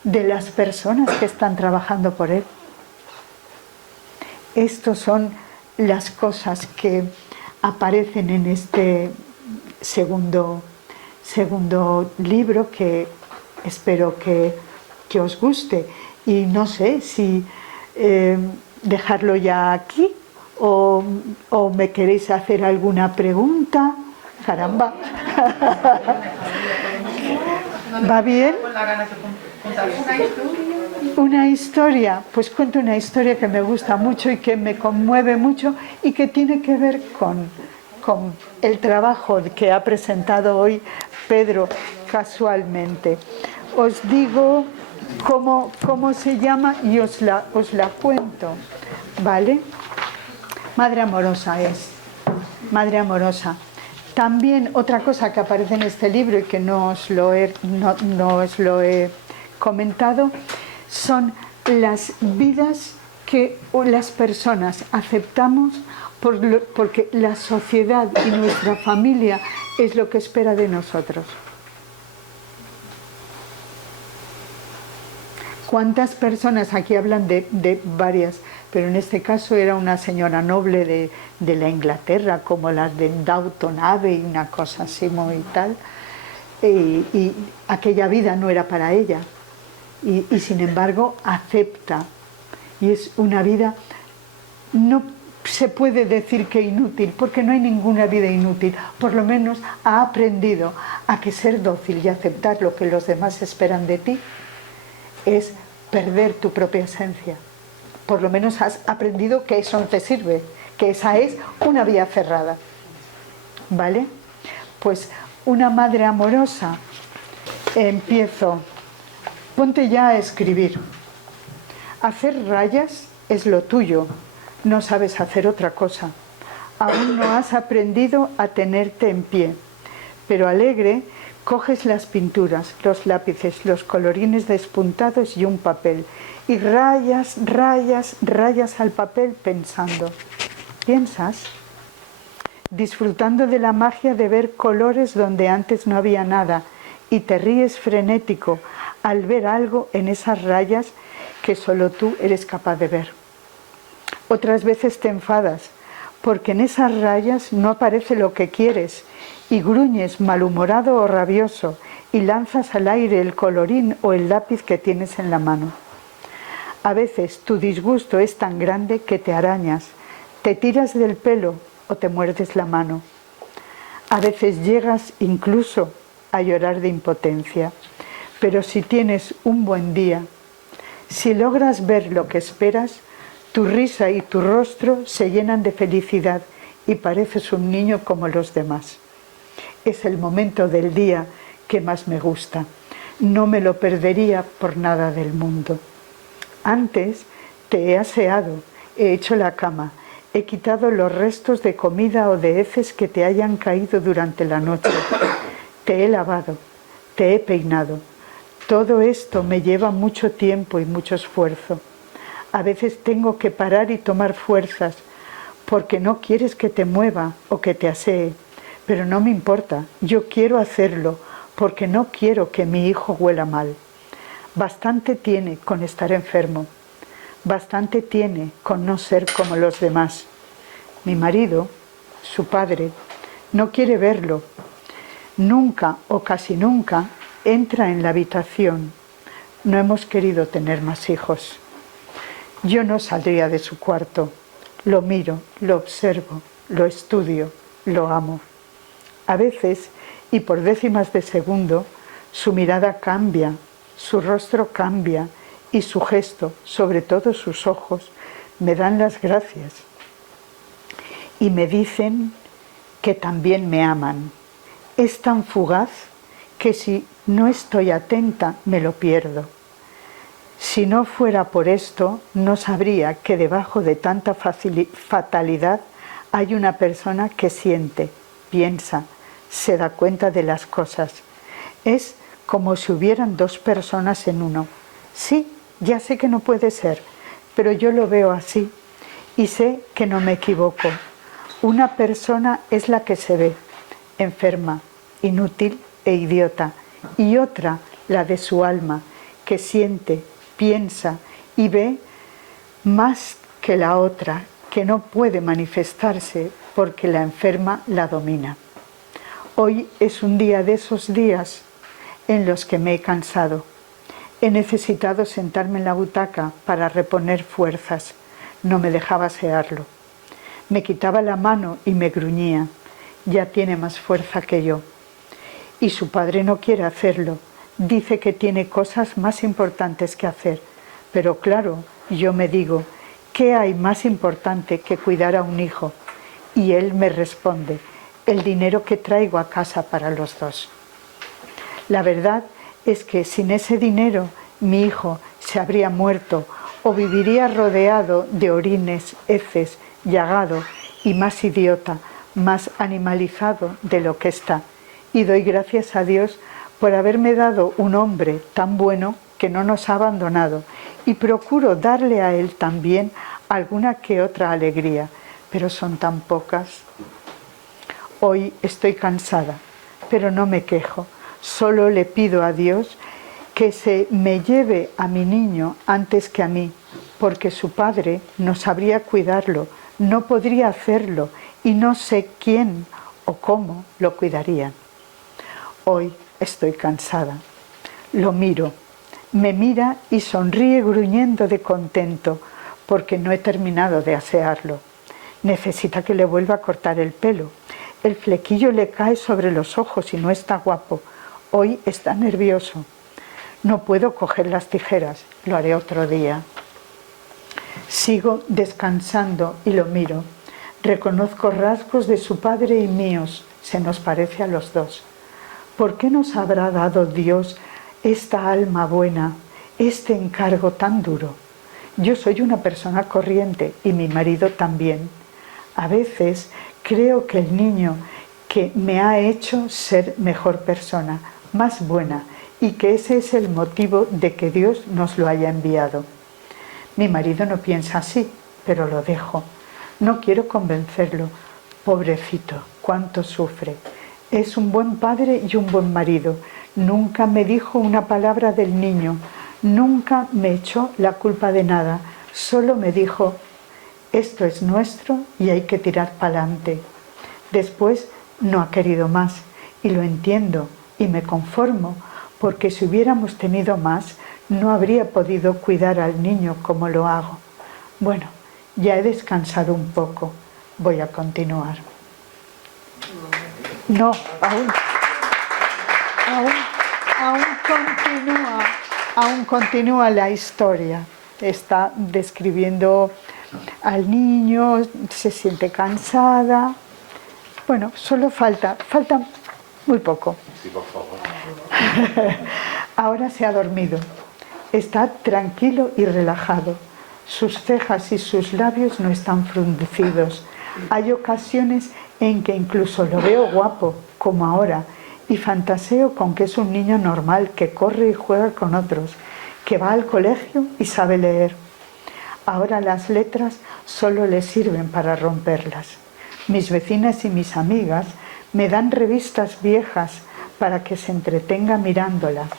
de las personas que están trabajando por él. Estas son las cosas que aparecen en este segundo libro, que espero que os guste. Y no sé si dejarlo ya aquí o me queréis hacer alguna pregunta. Caramba. ¿Va bien? Una historia, pues cuento una historia que me gusta mucho y que me conmueve mucho y que tiene que ver con el trabajo que ha presentado hoy Pedro casualmente. Os digo cómo se llama y os la cuento, ¿vale? Madre amorosa es, Madre amorosa. También otra cosa que aparece en este libro y que no os lo he comentado, son las vidas que las personas aceptamos porque la sociedad y nuestra familia es lo que espera de nosotros. ¿Cuántas personas? Aquí hablan de varias, pero en este caso era una señora noble de la Inglaterra, como las de Downton Abbey, una cosa así muy tal, y aquella vida no era para ella, y sin embargo acepta, y es una vida, no se puede decir que inútil, porque no hay ninguna vida inútil, por lo menos ha aprendido a que ser dócil y aceptar lo que los demás esperan de ti es perder tu propia esencia. Por lo menos has aprendido que eso no te sirve, que esa es una vía cerrada. ¿Vale? Pues una madre amorosa, empiezo. Ponte ya a escribir. Hacer rayas es lo tuyo, no sabes hacer otra cosa. Aún no has aprendido a tenerte en pie, pero alegre coges las pinturas, los lápices, los colorines despuntados y un papel, y rayas, rayas, rayas al papel pensando. ¿Piensas? Disfrutando de la magia de ver colores donde antes no había nada, y te ríes frenético al ver algo en esas rayas que solo tú eres capaz de ver. Otras veces te enfadas, porque en esas rayas no aparece lo que quieres, y gruñes malhumorado o rabioso, y lanzas al aire el colorín o el lápiz que tienes en la mano. A veces tu disgusto es tan grande que te arañas, te tiras del pelo o te muerdes la mano. A veces llegas incluso a llorar de impotencia, pero si tienes un buen día, si logras ver lo que esperas, tu risa y tu rostro se llenan de felicidad y pareces un niño como los demás. Es el momento del día que más me gusta. No me lo perdería por nada del mundo. Antes te he aseado, he hecho la cama, he quitado los restos de comida o de heces que te hayan caído durante la noche. Te he lavado, te he peinado. Todo esto me lleva mucho tiempo y mucho esfuerzo. A veces tengo que parar y tomar fuerzas, porque no quieres que te mueva o que te asee. Pero no me importa, yo quiero hacerlo, porque no quiero que mi hijo huela mal. Bastante tiene con estar enfermo, bastante tiene con no ser como los demás. Mi marido, su padre, no quiere verlo. Nunca o casi nunca entra en la habitación. No hemos querido tener más hijos. Yo no saldría de su cuarto. Lo miro, lo observo, lo estudio, lo amo. A veces, y por décimas de segundo, su mirada cambia, su rostro cambia y su gesto, sobre todo sus ojos, me dan las gracias. Y me dicen que también me aman. Es tan fugaz que si no estoy atenta me lo pierdo. Si no fuera por esto, no sabría que debajo de tanta fatalidad hay una persona que siente, piensa, se da cuenta de las cosas. Es como si hubieran dos personas en uno. Sí, ya sé que no puede ser, pero yo lo veo así. y sé que no me equivoco. Una persona es la que se ve, enferma, inútil e idiota, y otra, la de su alma, que siente, piensa y ve más que la otra, que no puede manifestarse porque la enferma la domina. Hoy es un día de esos días en los que me he cansado. He necesitado sentarme en la butaca para reponer fuerzas. No me dejaba asearlo. Me quitaba la mano y me gruñía. Ya tiene más fuerza que yo. Y su padre no quiere hacerlo. Dice que tiene cosas más importantes que hacer. Pero claro, yo me digo, ¿qué hay más importante que cuidar a un hijo? Y él me responde, el dinero que traigo a casa para los dos. La verdad es que sin ese dinero mi hijo se habría muerto o viviría rodeado de orines, heces, llagado y más idiota, más animalizado de lo que está. Y doy gracias a Dios por haberme dado un hombre tan bueno que no nos ha abandonado, y procuro darle a él también alguna que otra alegría, pero son tan pocas. Hoy estoy cansada, pero no me quejo. Solo le pido a Dios que se me lleve a mi niño antes que a mí, porque su padre no sabría cuidarlo, no podría hacerlo y no sé quién o cómo lo cuidarían. Hoy estoy cansada. Lo miro, me mira y sonríe gruñendo de contento porque no he terminado de asearlo. Necesita que le vuelva a cortar el pelo. El flequillo le cae sobre los ojos y no está guapo. Hoy está nervioso. No puedo coger las tijeras, lo haré otro día. Sigo descansando y lo miro. Reconozco rasgos de su padre y míos. Se nos parece a los dos. ¿Por qué nos habrá dado Dios esta alma buena, este encargo tan duro? Yo soy una persona corriente y mi marido también. A veces creo que el niño que me ha hecho ser mejor persona, más buena, y que ese es el motivo de que Dios nos lo haya enviado. Mi marido no piensa así, pero lo dejo. No quiero convencerlo. Pobrecito, cuánto sufre. Es un buen padre y un buen marido. Nunca me dijo una palabra del niño. Nunca me echó la culpa de nada. Solo me dijo, esto es nuestro y hay que tirar para adelante. Después no ha querido más y lo entiendo y me conformo, porque si hubiéramos tenido más no habría podido cuidar al niño como lo hago. Bueno, ya he descansado un poco. Voy a continuar. No, aún continúa la historia. Está describiendo al niño, se siente cansada. Bueno, solo falta muy poco. Sí, por favor. Ahora se ha dormido. Está tranquilo y relajado. Sus cejas y sus labios no están fruncidos. Hay ocasiones en que incluso lo veo guapo, como ahora, y fantaseo con que es un niño normal que corre y juega con otros, que va al colegio y sabe leer. Ahora las letras solo le sirven para romperlas. Mis vecinas y mis amigas me dan revistas viejas para que se entretenga mirándolas,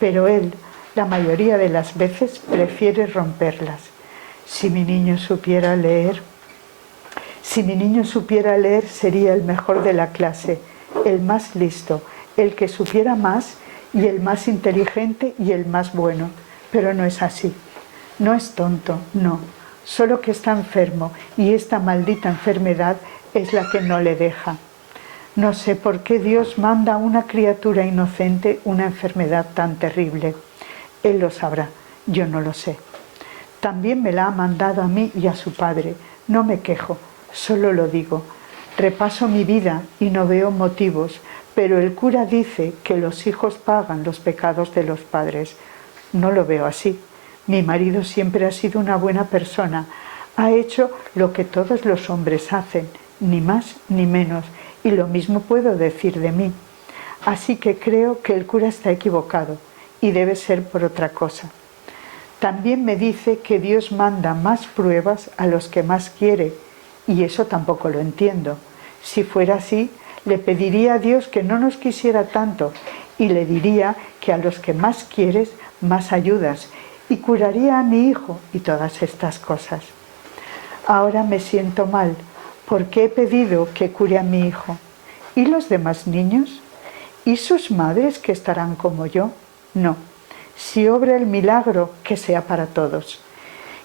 pero él, la mayoría de las veces, prefiere romperlas. Si mi niño supiera leer, sería el mejor de la clase, el más listo, el que supiera más y el más inteligente y el más bueno. Pero no es así. No es tonto, no. Solo que está enfermo y esta maldita enfermedad es la que no le deja. No sé por qué Dios manda a una criatura inocente una enfermedad tan terrible. Él lo sabrá, yo no lo sé. También me la ha mandado a mí y a su padre. No me quejo, solo lo digo. Repaso mi vida y no veo motivos, pero el cura dice que los hijos pagan los pecados de los padres. No lo veo así. Mi marido siempre ha sido una buena persona. Ha hecho lo que todos los hombres hacen, ni más ni menos, y lo mismo puedo decir de mí. Así que creo que el cura está equivocado y debe ser por otra cosa. También me dice que Dios manda más pruebas a los que más quiere, y eso tampoco lo entiendo. Si fuera así, le pediría a Dios que no nos quisiera tanto y le diría que a los que más quieres, más ayudas, y curaría a mi hijo y todas estas cosas. Ahora me siento mal porque he pedido que cure a mi hijo. ¿Y los demás niños? ¿Y sus madres que estarán como yo? No. Si obra el milagro, que sea para todos.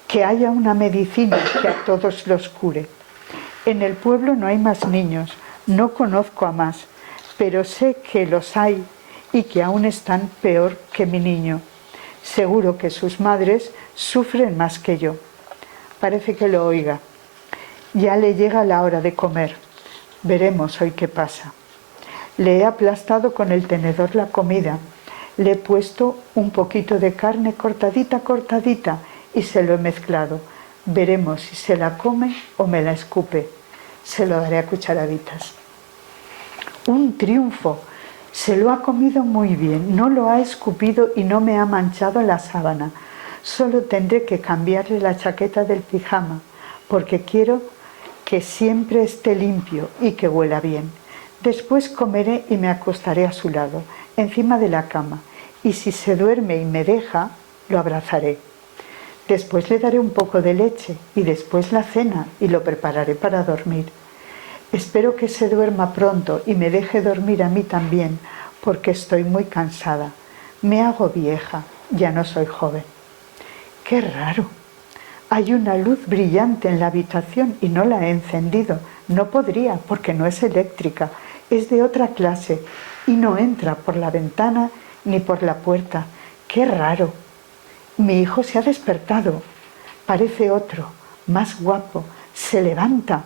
Que haya una medicina que a todos los cure. En el pueblo no hay más niños, no conozco a más, pero sé que los hay y que aún están peor que mi niño. Seguro que sus madres sufren más que yo. Parece que lo oiga. Ya le llega la hora de comer. Veremos hoy qué pasa. Le he aplastado con el tenedor la comida. Le he puesto un poquito de carne cortadita, cortadita, y se lo he mezclado. Veremos si se la come o me la escupe. Se lo daré a cucharaditas. Un triunfo. Se lo ha comido muy bien, no lo ha escupido y no me ha manchado la sábana. Solo tendré que cambiarle la chaqueta del pijama, porque quiero que siempre esté limpio y que huela bien. Después comeré y me acostaré a su lado, encima de la cama, y si se duerme y me deja, lo abrazaré. Después le daré un poco de leche y después la cena y lo prepararé para dormir. Espero que se duerma pronto y me deje dormir a mí también, porque estoy muy cansada. Me hago vieja, ya no soy joven. ¡Qué raro! Hay una luz brillante en la habitación y no la he encendido. No podría, porque no es eléctrica, es de otra clase y no entra por la ventana ni por la puerta. ¡Qué raro! Mi hijo se ha despertado. Parece otro, más guapo. Se levanta.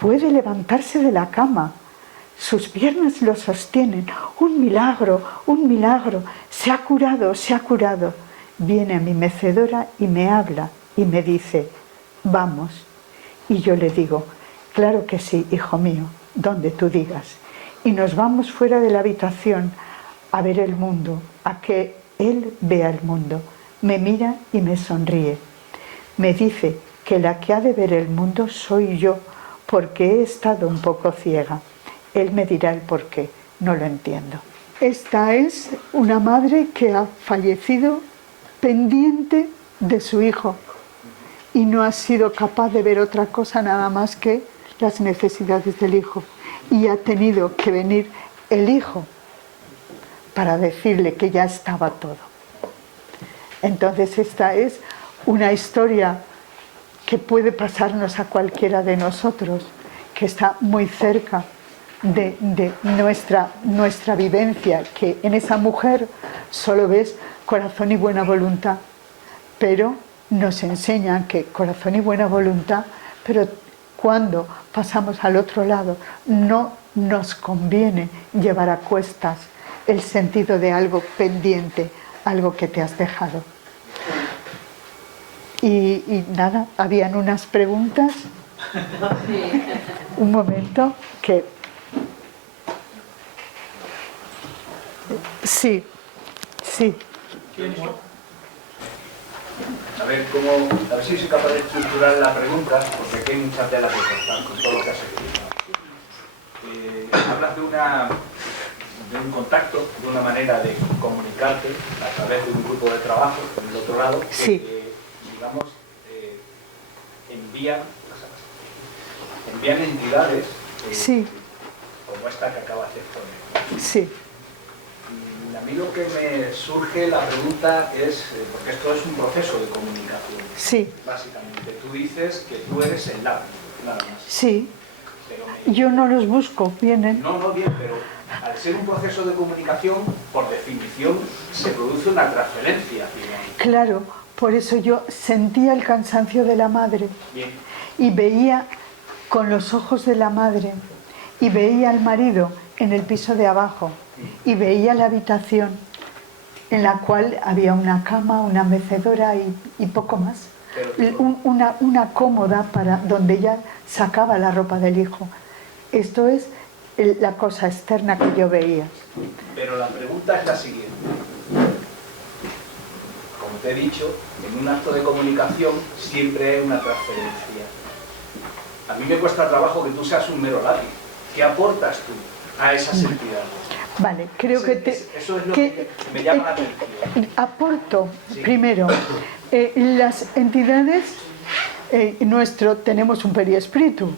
Puede levantarse de la cama. Sus piernas lo sostienen. ¡Un milagro! ¡Un milagro! Se ha curado, se ha curado. Viene a mi mecedora y me habla y me dice, vamos. Y yo le digo, claro que sí, hijo mío, donde tú digas. Y nos vamos fuera de la habitación a ver el mundo, a que él vea el mundo. Me mira y me sonríe. Me dice que la que ha de ver el mundo soy yo, porque he estado un poco ciega. Él me dirá el por qué, no lo entiendo. Esta es una madre que ha fallecido pendiente de su hijo y no ha sido capaz de ver otra cosa nada más que las necesidades del hijo. Y ha tenido que venir el hijo para decirle que ya estaba todo. Entonces esta es una historia que puede pasarnos a cualquiera de nosotros, que está muy cerca de nuestra vivencia, que en esa mujer solo ves corazón y buena voluntad, pero nos enseñan que corazón y buena voluntad, pero cuando pasamos al otro lado no nos conviene llevar a cuestas el sentido de algo pendiente, algo que te has dejado. Y nada, habían unas preguntas. Un momento, que... Sí, sí. A ver si soy capaz de estructurar la pregunta, porque aquí hay mucha tela que cortar con todo lo que has escrito. Hablas de un contacto, de una manera de comunicarte a través de un grupo de trabajo del otro lado, que, sí. Digamos, envían entidades sí. como esta que acabas de exponer. Sí. A mí lo que me surge la pregunta es, porque esto es un proceso de comunicación. Sí. Básicamente, tú dices que tú eres el labio, nada más. Sí. Yo no los busco, vienen. No, bien, pero al ser un proceso de comunicación, por definición, se produce una transferencia. Digamos. Claro, por eso yo sentía el cansancio de la madre. Bien. Y veía con los ojos de la madre, y veía al marido en el piso de abajo, y veía la habitación en la cual había una cama, una mecedora y poco más. Una cómoda para donde ella sacaba la ropa del hijo. Esto es la cosa externa que yo veía. Pero la pregunta es la siguiente. Como como te he dicho, en un acto de comunicación siempre hay una transferencia. A mí me cuesta trabajo que tú seas un mero lápiz. ¿Qué aportas tú a esas entidades? Vale, creo que eso es lo que me llama la atención. Aporto, Sí. primero, las entidades, tenemos un periespíritu,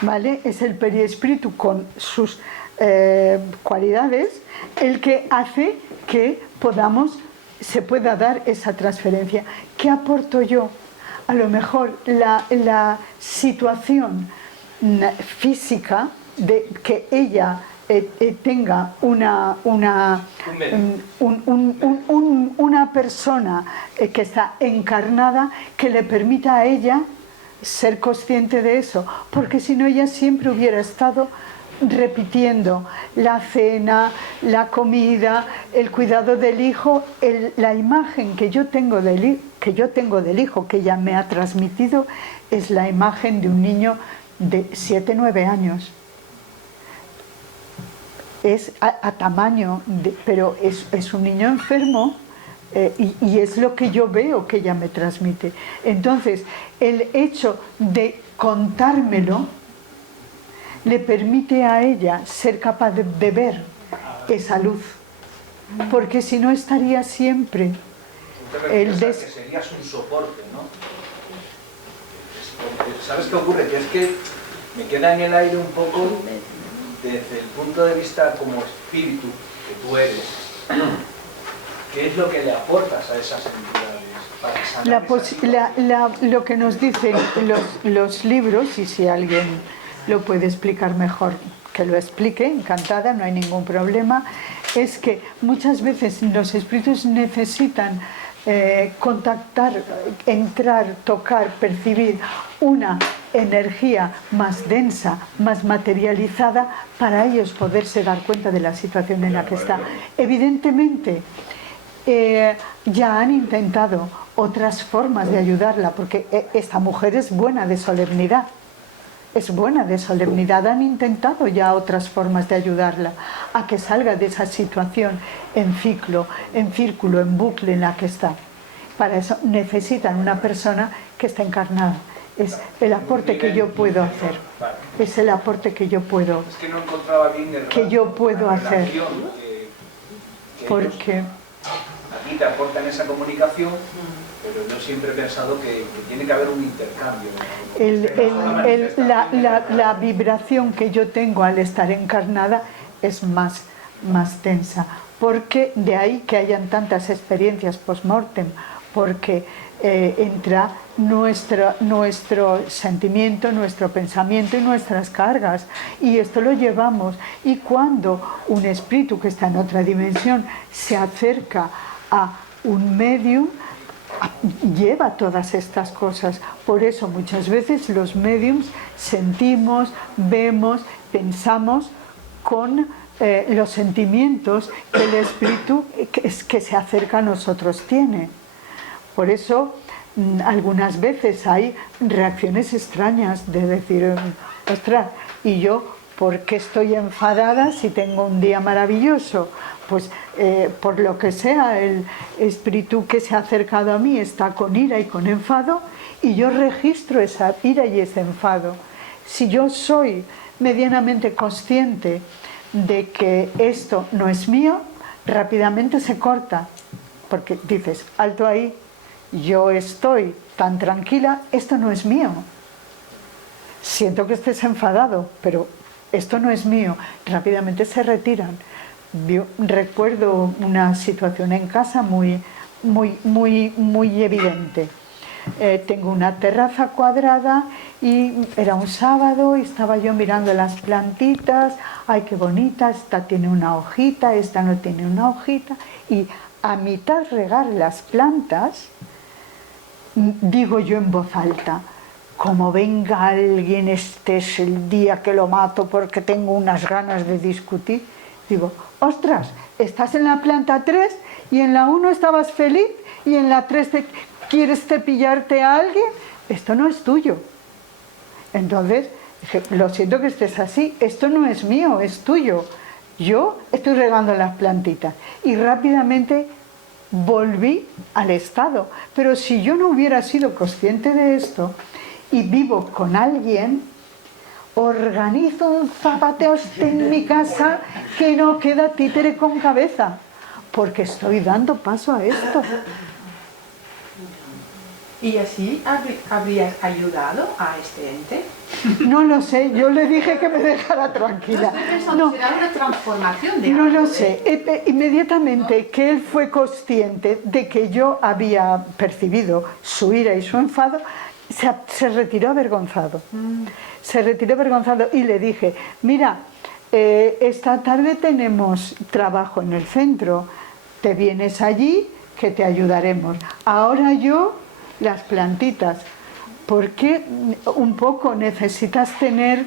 ¿vale? Es el periespíritu con sus cualidades el que hace que se pueda dar esa transferencia. ¿Qué aporto yo? A lo mejor la situación física de que ella tenga una persona que está encarnada que le permita a ella ser consciente de eso, porque si no ella siempre hubiera estado repitiendo la cena, la comida, el cuidado del hijo, la imagen que yo tengo del hijo que ella me ha transmitido es la imagen de un niño de 7, 9 años. Es a tamaño, pero es un niño enfermo y es lo que yo veo que ella me transmite. Entonces, el hecho de contármelo le permite a ella ser capaz de ver esa luz, porque si no estaría siempre que serías un soporte, ¿no? ¿Sabes qué ocurre? Que es que me queda en el aire un poco desde el punto de vista como espíritu que tú eres. ¿Qué es lo que le aportas a esas entidades? Lo que nos dicen los libros, y si alguien lo puede explicar mejor que lo explique, encantada, no hay ningún problema, es que muchas veces los espíritus necesitan contactar, entrar, tocar, percibir una energía más densa, más materializada, para ellos poderse dar cuenta de la situación en la que está. Evidentemente, ya han intentado otras formas de ayudarla, porque esta mujer es buena de solemnidad. Es buena de solemnidad, han intentado ya otras formas de ayudarla a que salga de esa situación en ciclo, en círculo, en bucle en la que está. Para eso necesitan una persona que está encarnada. Es el aporte que yo puedo hacer. Es el aporte que yo puedo, es que no encontraba bien que yo puedo hacer. Porque a ti te aportan esa comunicación, pero yo siempre he pensado que tiene que haber un intercambio. La vibración que yo tengo al estar encarnada es más tensa, porque de ahí que hayan tantas experiencias post-mortem, porque entra nuestro sentimiento, nuestro pensamiento y nuestras cargas, y esto lo llevamos, y cuando un espíritu que está en otra dimensión se acerca a un medium, lleva todas estas cosas. Por eso muchas veces los mediums sentimos, vemos, pensamos con los sentimientos que el espíritu que se acerca a nosotros tiene. Por eso algunas veces hay reacciones extrañas de decir, ostras, y yo, ¿por qué estoy enfadada si tengo un día maravilloso? Pues por lo que sea, el espíritu que se ha acercado a mí está con ira y con enfado, y yo registro esa ira y ese enfado. Si yo soy medianamente consciente de que esto no es mío, rápidamente se corta, porque dices, alto ahí, yo estoy tan tranquila, esto no es mío. Siento que estés enfadado, pero esto no es mío. Rápidamente se retiran. Yo recuerdo una situación en casa muy evidente. Tengo una terraza cuadrada y era un sábado y estaba yo mirando las plantitas. Ay, qué bonita, esta tiene una hojita, esta no tiene una hojita. Y a mitad regar las plantas, digo yo en voz alta, como venga alguien, este es el día que lo mato porque tengo unas ganas de discutir. Digo, ostras, estás en la planta 3 y en la 1 estabas feliz y en la 3 quieres cepillarte a alguien. Esto no es tuyo. Entonces, dije, lo siento que estés así, esto no es mío, es tuyo. Yo estoy regando las plantitas. Y rápidamente volví al estado. Pero si yo no hubiera sido consciente de esto y vivo con alguien, organizo un zapateo en mi casa que no queda títere con cabeza, porque estoy dando paso a esto. ¿Y así habrías ayudado a este ente? No lo sé, yo le dije que me dejara tranquila. No, será una transformación de no algo, lo sé. Inmediatamente que él fue consciente de que yo había percibido su ira y su enfado, se retiró avergonzado. Se retiró avergonzado y le dije, mira, esta tarde tenemos trabajo en el centro, te vienes allí que te ayudaremos. Ahora yo, las plantitas, porque un poco necesitas tener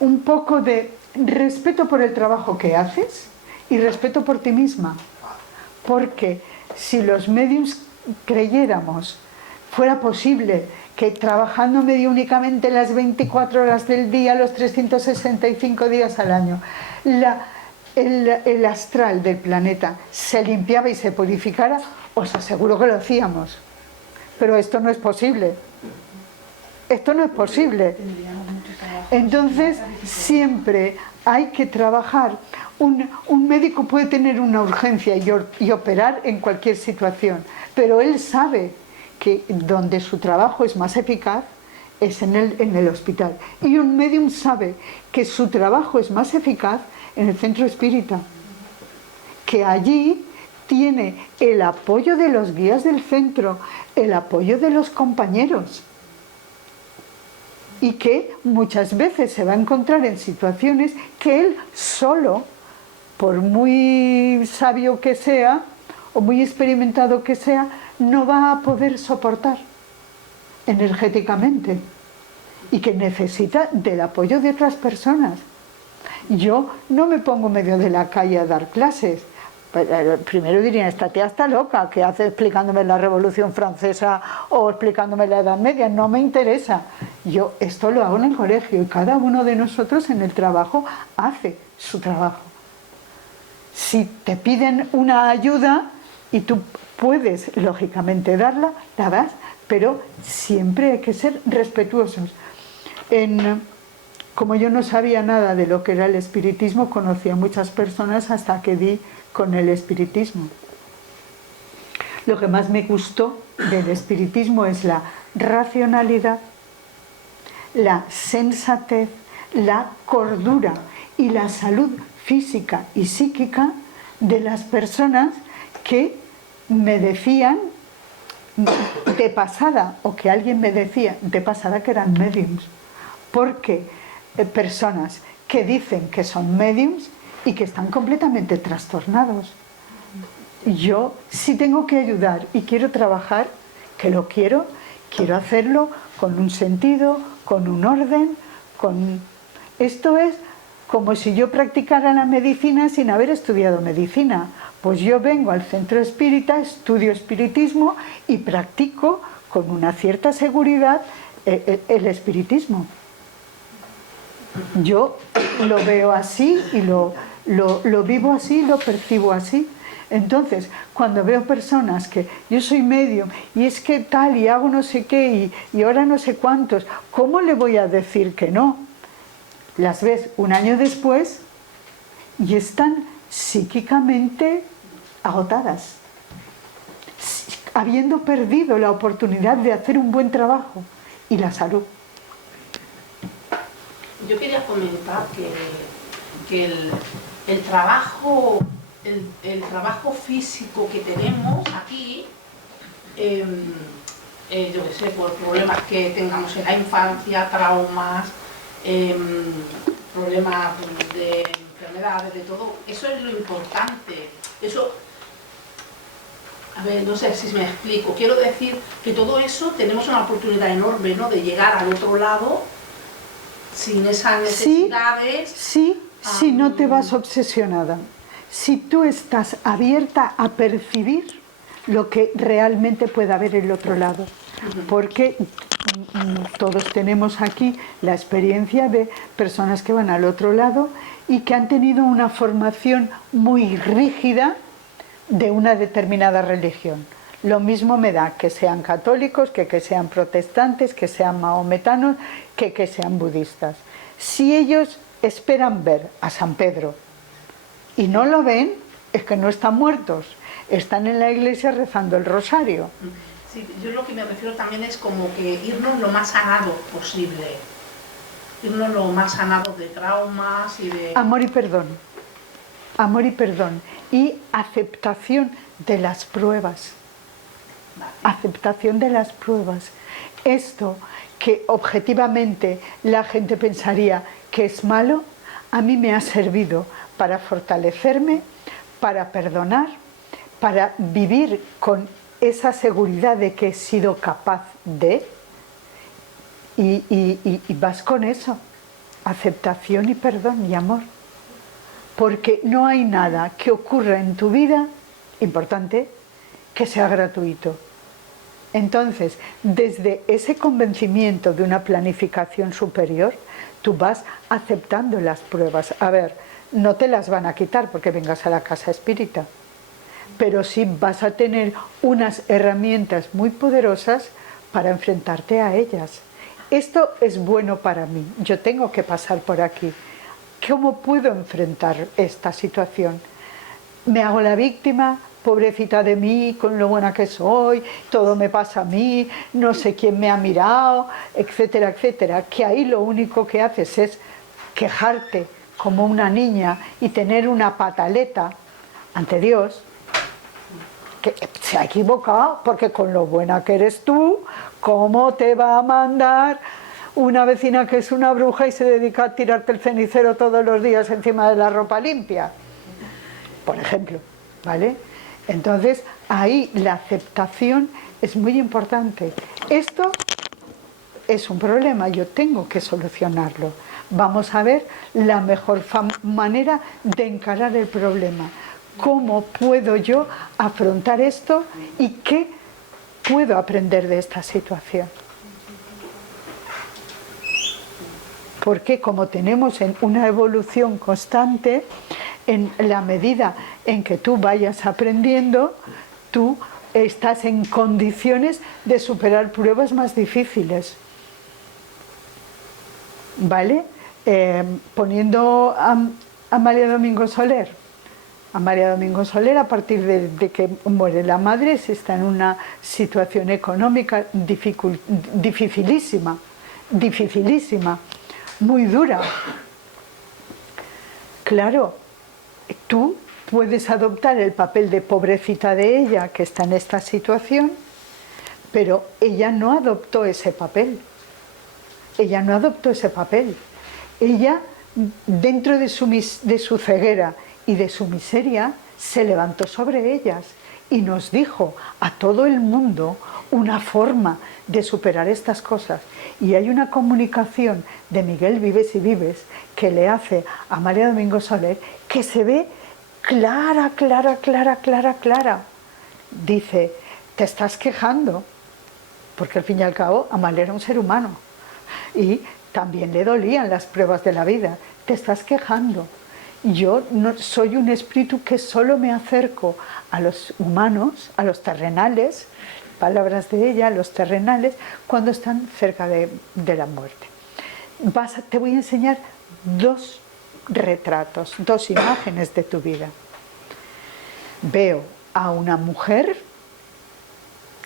un poco de respeto por el trabajo que haces y respeto por ti misma. Porque si los mediums creyéramos, fuera posible que trabajando mediúnicamente las 24 horas del día, los 365 días al año, el astral del planeta se limpiaba y se purificara, os aseguro que lo hacíamos. Pero esto no es posible. Esto no es posible. Entonces, siempre hay que trabajar. Un médico puede tener una urgencia y operar en cualquier situación, pero él sabe que donde su trabajo es más eficaz es en el hospital. Y un médium sabe que su trabajo es más eficaz en el centro espírita, que allí tiene el apoyo de los guías del centro, el apoyo de los compañeros, y que muchas veces se va a encontrar en situaciones que él solo, por muy sabio que sea o muy experimentado que sea, no va a poder soportar energéticamente, y que necesita del apoyo de otras personas. Yo no me pongo en medio de la calle a dar clases. Primero dirían, esta tía está loca, ¿qué hace explicándome la Revolución Francesa o explicándome la Edad Media? No me interesa. Yo esto lo hago en el colegio y cada uno de nosotros en el trabajo hace su trabajo. Si te piden una ayuda y tú puedes, lógicamente, darla, la das, pero siempre hay que ser respetuosos. Como yo no sabía nada de lo que era el espiritismo, conocí a muchas personas hasta que di con el espiritismo. Lo que más me gustó del espiritismo es la racionalidad, la sensatez, la cordura y la salud física y psíquica de las personas que me decían de pasada, o que alguien me decía de pasada que eran médiums. Porque personas que dicen que son médiums y que están completamente trastornados. Yo, si tengo que ayudar y quiero trabajar, que lo quiero hacerlo con un sentido, con un orden, Esto es como si yo practicara la medicina sin haber estudiado medicina. Pues yo vengo al centro espírita, estudio espiritismo y practico con una cierta seguridad el espiritismo. Yo lo veo así y lo vivo así, lo percibo así. Entonces, cuando veo personas que yo soy medium y es que tal y hago no sé qué y ahora no sé cuántos, ¿cómo le voy a decir que no? Las ves un año después y están psíquicamente agotadas, habiendo perdido la oportunidad de hacer un buen trabajo y la salud. Yo quería comentar que el trabajo físico que tenemos aquí, yo qué sé, por problemas que tengamos en la infancia, traumas, problemas de enfermedades, de todo, eso es lo importante. Eso, a ver, no sé si me explico. Quiero decir que todo eso tenemos una oportunidad enorme, ¿no?, de llegar al otro lado sin esas necesidades. Sí, si no te vas obsesionada. Si tú estás abierta a percibir lo que realmente puede haber en el otro lado. Porque todos tenemos aquí la experiencia de personas que van al otro lado y que han tenido una formación muy rígida de una determinada religión. Lo mismo me da que sean católicos, que sean protestantes, que sean mahometanos, que sean budistas. Si ellos esperan ver a San Pedro y no lo ven, es que no están muertos, están en la iglesia rezando el rosario. Sí, yo lo que me refiero también es como que irnos lo más sanado posible, irnos lo más sanado de traumas y de... Amor y perdón y aceptación de las pruebas. Aceptación de las pruebas. Esto que objetivamente la gente pensaría que es malo, a mí me ha servido para fortalecerme, para perdonar, para vivir con esa seguridad de que he sido capaz de, y vas con eso, aceptación y perdón y amor. Porque no hay nada que ocurra en tu vida, importante, que sea gratuito. Entonces, desde ese convencimiento de una planificación superior, tú vas aceptando las pruebas. A ver, no te las van a quitar porque vengas a la casa espírita, pero sí vas a tener unas herramientas muy poderosas para enfrentarte a ellas. Esto es bueno para mí, yo tengo que pasar por aquí. ¿Cómo puedo enfrentar esta situación? ¿Me hago la víctima? Pobrecita de mí, con lo buena que soy, todo me pasa a mí, no sé quién me ha mirado, etcétera, etcétera. Que ahí lo único que haces es quejarte como una niña y tener una pataleta ante Dios, que se ha equivocado, porque con lo buena que eres tú, ¿cómo te va a mandar una vecina que es una bruja y se dedica a tirarte el cenicero todos los días encima de la ropa limpia? Por ejemplo, ¿vale? Entonces, ahí la aceptación es muy importante. Esto es un problema, yo tengo que solucionarlo. Vamos a ver la mejor manera de encarar el problema. ¿Cómo puedo yo afrontar esto y qué puedo aprender de esta situación? Porque como tenemos una evolución constante, en la medida en que tú vayas aprendiendo, tú estás en condiciones de superar pruebas más difíciles. ¿Vale? Poniendo a María Domingo Soler. A María Domingo Soler, a partir de que muere la madre, se está en una situación económica dificilísima, muy dura. Claro, tú puedes adoptar el papel de pobrecita de ella, que está en esta situación, pero ella no adoptó ese papel. Ella no adoptó ese papel. Ella, dentro de su ceguera y de su miseria, se levantó sobre ellas y nos dijo a todo el mundo una forma de superar estas cosas. Y hay una comunicación de Miguel Vives y Vives que le hace a María Domingo Soler que se ve clara. Dice, te estás quejando, porque al fin y al cabo Amalia era un ser humano y también le dolían las pruebas de la vida. Te estás quejando. Yo no soy un espíritu que solo me acerco a los humanos, a los terrenales, palabras de ella, a los terrenales, cuando están cerca de la muerte. Te voy a enseñar dos retratos, dos imágenes de tu vida. Veo a una mujer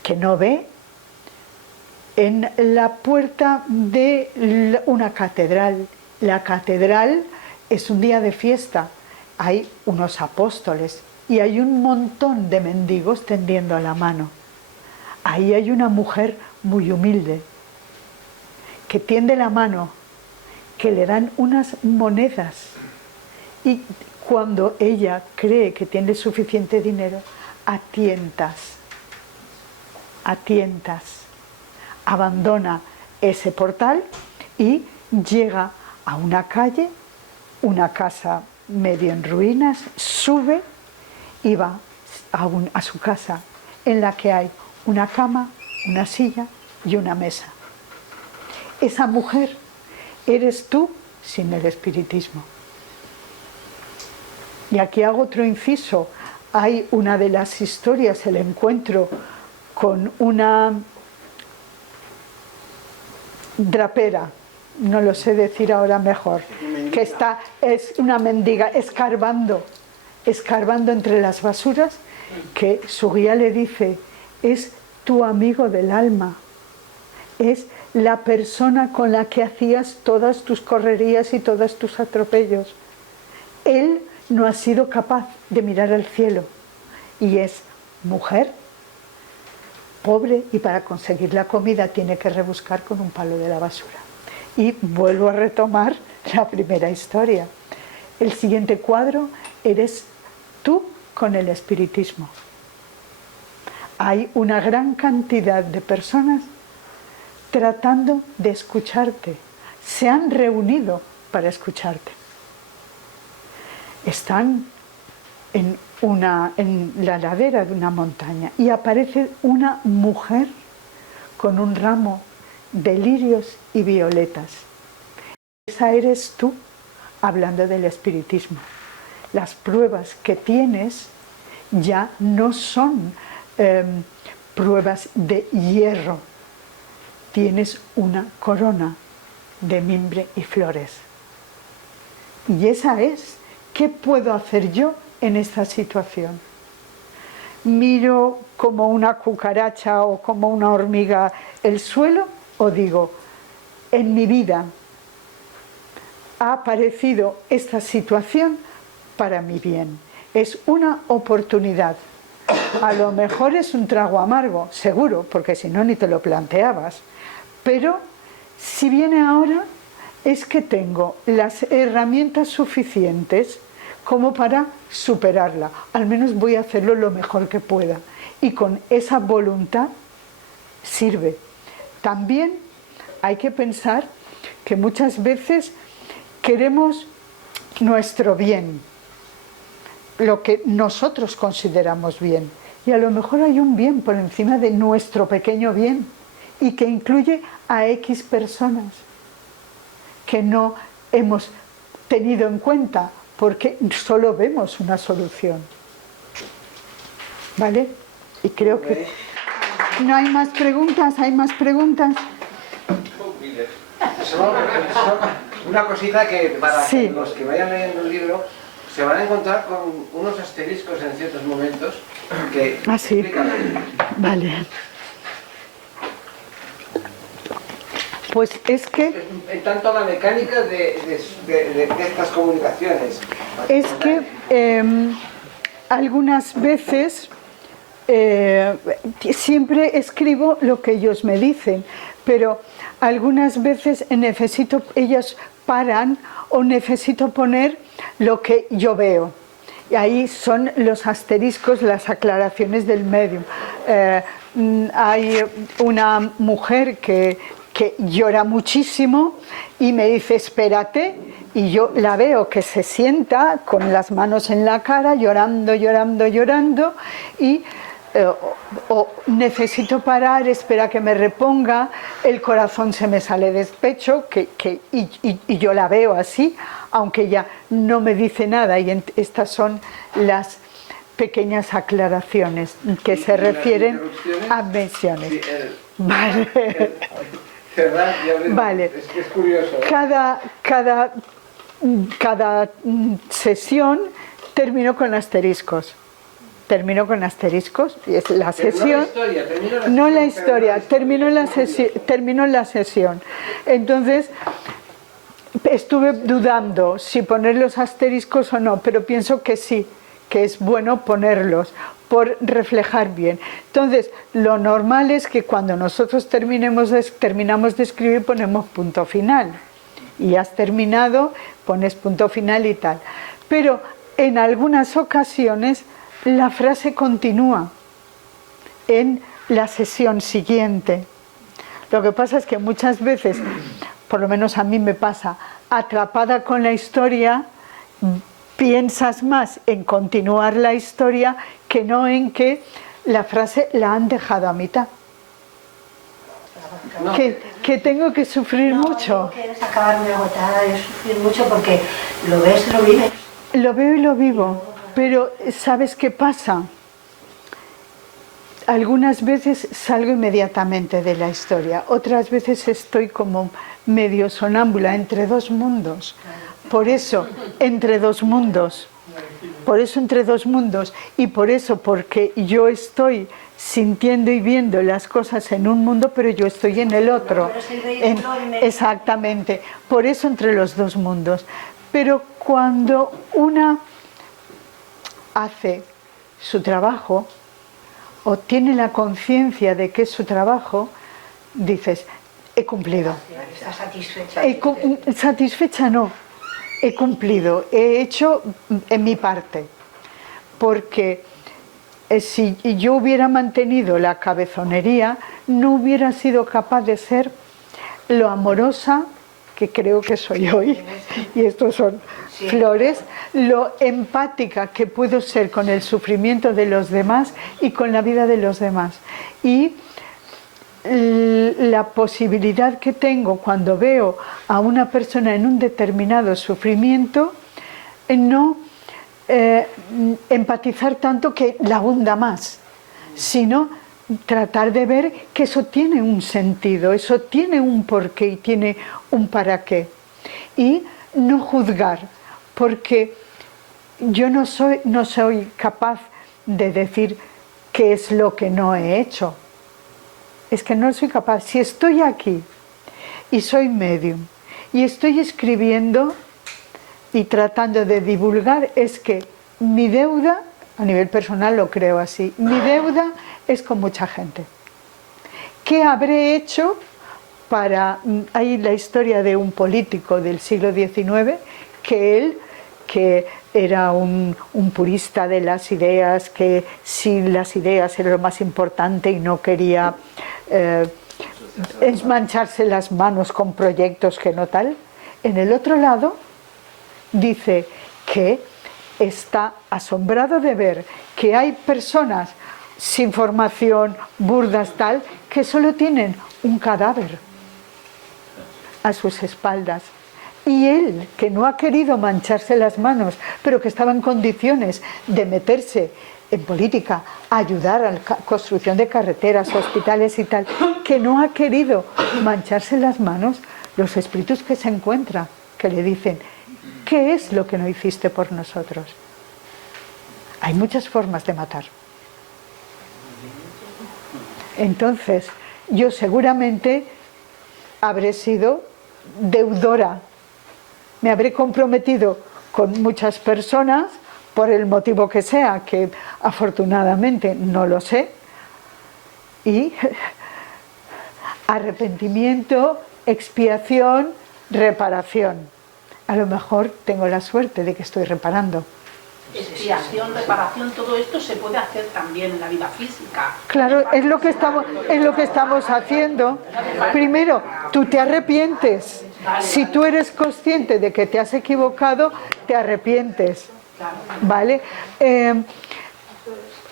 que no ve en la puerta de una catedral. La catedral es un día de fiesta, hay unos apóstoles y hay un montón de mendigos tendiendo la mano. Ahí hay una mujer muy humilde que tiende la mano, que le dan unas monedas y cuando ella cree que tiene suficiente dinero, a tientas, abandona ese portal y llega a una calle, una casa medio en ruinas, sube y va a su casa en la que hay una cama, una silla y una mesa. Esa mujer eres tú sin el espiritismo. Y aquí hago otro inciso hay una de las historias, el encuentro con una drapera, no lo sé decir ahora mejor, que es una mendiga escarbando entre las basuras, que su guía le dice, es tu amigo del alma, es la persona con la que hacías todas tus correrías y todos tus atropellos. Él no ha sido capaz de mirar al cielo y es mujer, pobre, y para conseguir la comida tiene que rebuscar con un palo de la basura. Y vuelvo a retomar la primera historia. El siguiente cuadro eres tú con el espiritismo. Hay una gran cantidad de personas tratando de escucharte. Se han reunido para escucharte. Están en la ladera de una montaña y aparece una mujer con un ramo de lirios y violetas. Esa eres tú, hablando del espiritismo. Las pruebas que tienes ya no son pruebas de hierro. Tienes una corona de mimbre y flores. Y esa es, ¿qué puedo hacer yo en esta situación? ¿Miro como una cucaracha o como una hormiga el suelo? ¿O digo, en mi vida ha aparecido esta situación para mi bien? Es una oportunidad. A lo mejor es un trago amargo, seguro, porque si no ni te lo planteabas. Pero si viene ahora, es que tengo las herramientas suficientes como para superarla. Al menos voy a hacerlo lo mejor que pueda. Y con esa voluntad sirve. También hay que pensar que muchas veces queremos nuestro bien, lo que nosotros consideramos bien. Y a lo mejor hay un bien por encima de nuestro pequeño bien y que incluye a X personas que no hemos tenido en cuenta porque solo vemos una solución. ¿Vale? Y creo que... ¿No hay más preguntas? ¿Hay más preguntas? Solo una cosita que para Sí. que los que vayan leyendo el libro se van a encontrar con unos asteriscos en ciertos momentos que Ah, sí. explican. Vale. Pues es que... En tanto la mecánica de estas comunicaciones. Es que algunas veces siempre escribo lo que ellos me dicen, pero algunas veces ellos paran o necesito poner lo que yo veo. Y ahí son los asteriscos, las aclaraciones del medium. Hay una mujer que llora muchísimo y me dice espérate, y yo la veo que se sienta con las manos en la cara llorando, llorando, llorando, y o necesito parar, espera que me reponga, el corazón se me sale del pecho y yo la veo así, aunque ella no me dice nada, y estas son las pequeñas aclaraciones que se refieren a menciones. Sí, Vale. Vale. Es curioso. Cada sesión termino con asteriscos. Termino con asteriscos, y es la sesión. No la historia, termino la sesión. Entonces, estuve dudando si poner los asteriscos o no, pero pienso que sí, que es bueno ponerlos por reflejar bien. Entonces, lo normal es que cuando nosotros terminamos de escribir ponemos punto final. Y has terminado, pones punto final y tal. Pero en algunas ocasiones la frase continúa en la sesión siguiente. Lo que pasa es que muchas veces, por lo menos a mí me pasa, atrapada con la historia, piensas más en continuar la historia que no en que la frase la han dejado a mitad. No. Que tengo que sufrir mucho. No quieres acabarme agotada de sufrir mucho porque lo ves, lo vives. Lo veo y lo vivo, Pero ¿sabes qué pasa? Algunas veces salgo inmediatamente de la historia, otras veces estoy como medio sonámbula entre dos mundos. Por eso, entre dos mundos. Por eso entre dos mundos. Y por eso, porque yo estoy sintiendo y viendo las cosas en un mundo, pero yo estoy en el otro. Exactamente. Por eso entre los dos mundos. Pero cuando una hace su trabajo, o tiene la conciencia de que es su trabajo, dices, he cumplido. Está satisfecha. Satisfecha no, he cumplido, he hecho en mi parte. Porque si yo hubiera mantenido la cabezonería, no hubiera sido capaz de ser lo amorosa que creo que soy hoy, y estos son flores, lo empática que puedo ser con el sufrimiento de los demás y con la vida de los demás. Y la posibilidad que tengo cuando veo a una persona en un determinado sufrimiento, no empatizar tanto que la hunda más, sino tratar de ver que eso tiene un sentido, eso tiene un porqué y tiene un para qué. Y no juzgar, porque yo no soy capaz de decir qué es lo que no he hecho. Es que no soy capaz. Si estoy aquí y soy medium y estoy escribiendo y tratando de divulgar, es que mi deuda, a nivel personal lo creo así, mi deuda es con mucha gente. ¿Qué habré hecho para...? Hay la historia de un político del siglo XIX, que era un purista de las ideas, que sí, las ideas eran lo más importante y no quería mancharse las manos con proyectos que no tal. En el otro lado dice que está asombrado de ver que hay personas sin formación, burdas tal, que solo tienen un cadáver a sus espaldas. Y él, que no ha querido mancharse las manos, pero que estaba en condiciones de meterse en política, ayudar a la construcción de carreteras, hospitales y tal, que no ha querido mancharse las manos, los espíritus que se encuentra, que le dicen, ¿qué es lo que no hiciste por nosotros? Hay muchas formas de matar. Entonces, yo seguramente habré sido deudora, me habré comprometido con muchas personas, por el motivo que sea, que afortunadamente no lo sé, y arrepentimiento, expiación, reparación. A lo mejor tengo la suerte de que estoy reparando. Expiación, reparación, todo esto se puede hacer también en la vida física. Claro, es lo que estamos haciendo. Primero, tú te arrepientes. Si tú eres consciente de que te has equivocado, te arrepientes. ¿Vale?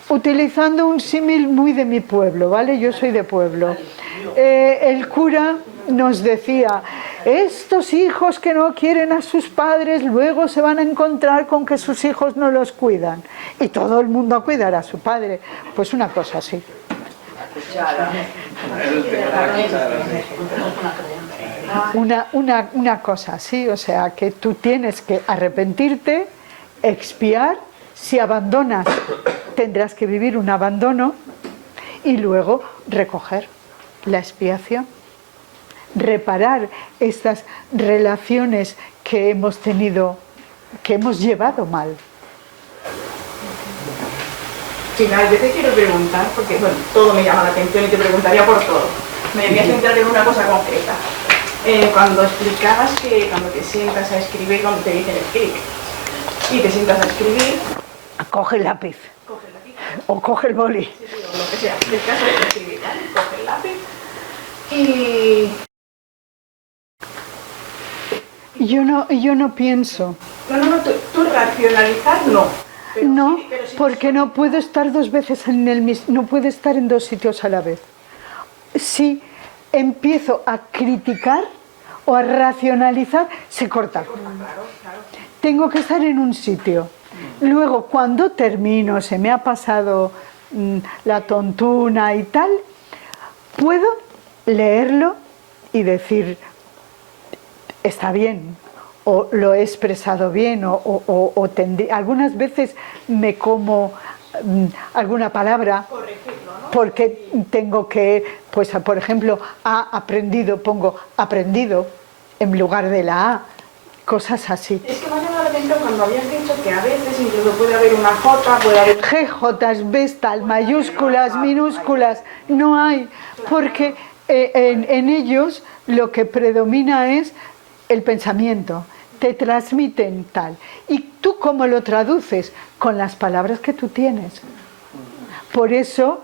Utilizando un símil muy de mi pueblo, ¿vale? Yo soy de pueblo. El cura nos decía, estos hijos que no quieren a sus padres luego se van a encontrar con que sus hijos no los cuidan y todo el mundo a cuidar a su padre. Pues una cosa así. Una cosa así, o sea, que tú tienes que arrepentirte, expiar. Si abandonas, tendrás que vivir un abandono y luego recoger la expiación, reparar estas relaciones que hemos tenido, que hemos llevado mal. Final, yo te quiero preguntar, porque bueno, todo me llama la atención y te preguntaría por todo. Me voy a centrar en una cosa concreta. Cuando explicabas que cuando te sientas a escribir, cuando te dicen escribe, y te sientas a escribir, Coge el lápiz. coge el lápiz, O coge el boli. sí, o lo que sea, el caso es escribir, ¿vale? Coge el lápiz y... Yo no pienso. No, tú racionalizar no. Pero No, sí, pero sí, porque no puedo estar dos veces en el mismo, no puedo estar en dos sitios a la vez. Si empiezo a criticar o a racionalizar, se corta. claro. Tengo que estar en un sitio. Luego, cuando termino, se me ha pasado la tontuna y tal, puedo leerlo y decir, está bien, o lo he expresado bien, algunas veces me como alguna palabra, porque tengo que, pues por ejemplo, ha aprendido, pongo aprendido en lugar de la A, cosas así. Es que me ha llamado la atención cuando habías dicho que a veces incluso puede haber una J, puede haber... GJ, Vestal, mayúsculas, minúsculas, no hay, porque en ellos lo que predomina es el pensamiento, te transmiten tal. ¿Y tú cómo lo traduces? Con las palabras que tú tienes. Por eso,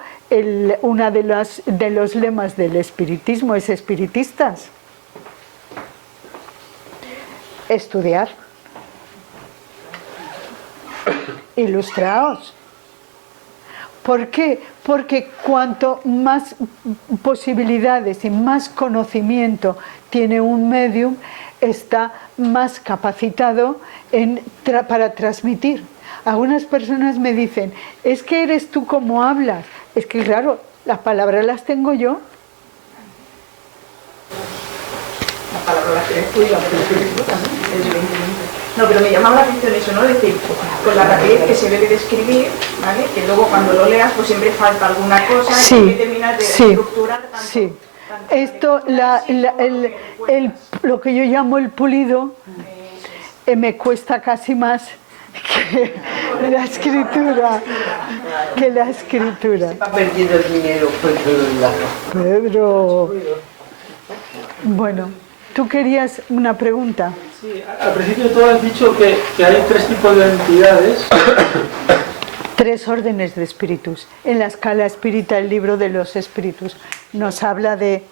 uno de los lemas del espiritismo es espiritistas. Estudiar. Ilustraos. ¿Por qué? Porque cuanto más posibilidades y más conocimiento tiene un medium, está más capacitado para transmitir. Algunas personas me dicen, es que eres tú como hablas. Es que claro, las palabras las tengo yo. Las palabras las tienes tú y las tienes tú también, evidentemente. No, pero me llamaba la atención eso, ¿no? Es decir, con la rapidez que se debe de escribir, ¿vale? Que luego cuando lo leas, pues siempre falta alguna cosa, Sí, y que terminas de estructurar tanto. Sí. Esto, lo que yo llamo el pulido, me cuesta casi más que la escritura. Ha perdido el dinero, Pedro. Bueno, ¿tú querías una pregunta? Sí, al principio tú has dicho que hay 3 tipos de entidades. 3 órdenes de espíritus. En la escala espírita, el libro de los espíritus nos habla de...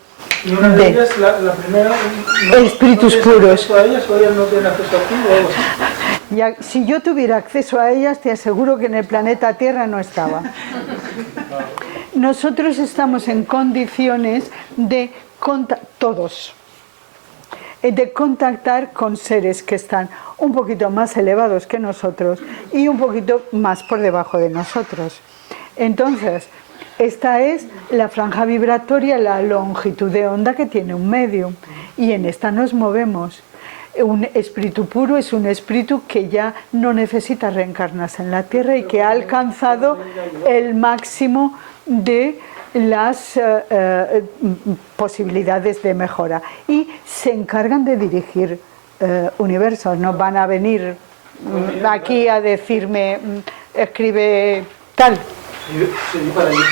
Y una de ellas, la primera, espíritus ¿no puros. acceso a ellas o ellas no tienen acceso a ti o algo así? Ya, si yo tuviera acceso a ellas, te aseguro que en el planeta Tierra no estaba. Nosotros estamos en condiciones de todos, de contactar con seres que están un poquito más elevados que nosotros y un poquito más por debajo de nosotros. Entonces, esta es la franja vibratoria, la longitud de onda que tiene un medium, y en esta nos movemos. Un espíritu puro es un espíritu que ya no necesita reencarnarse en la Tierra y que ha alcanzado el máximo de las posibilidades de mejora, y se encargan de dirigir universos. No van a venir aquí a decirme escribe tal. Sí,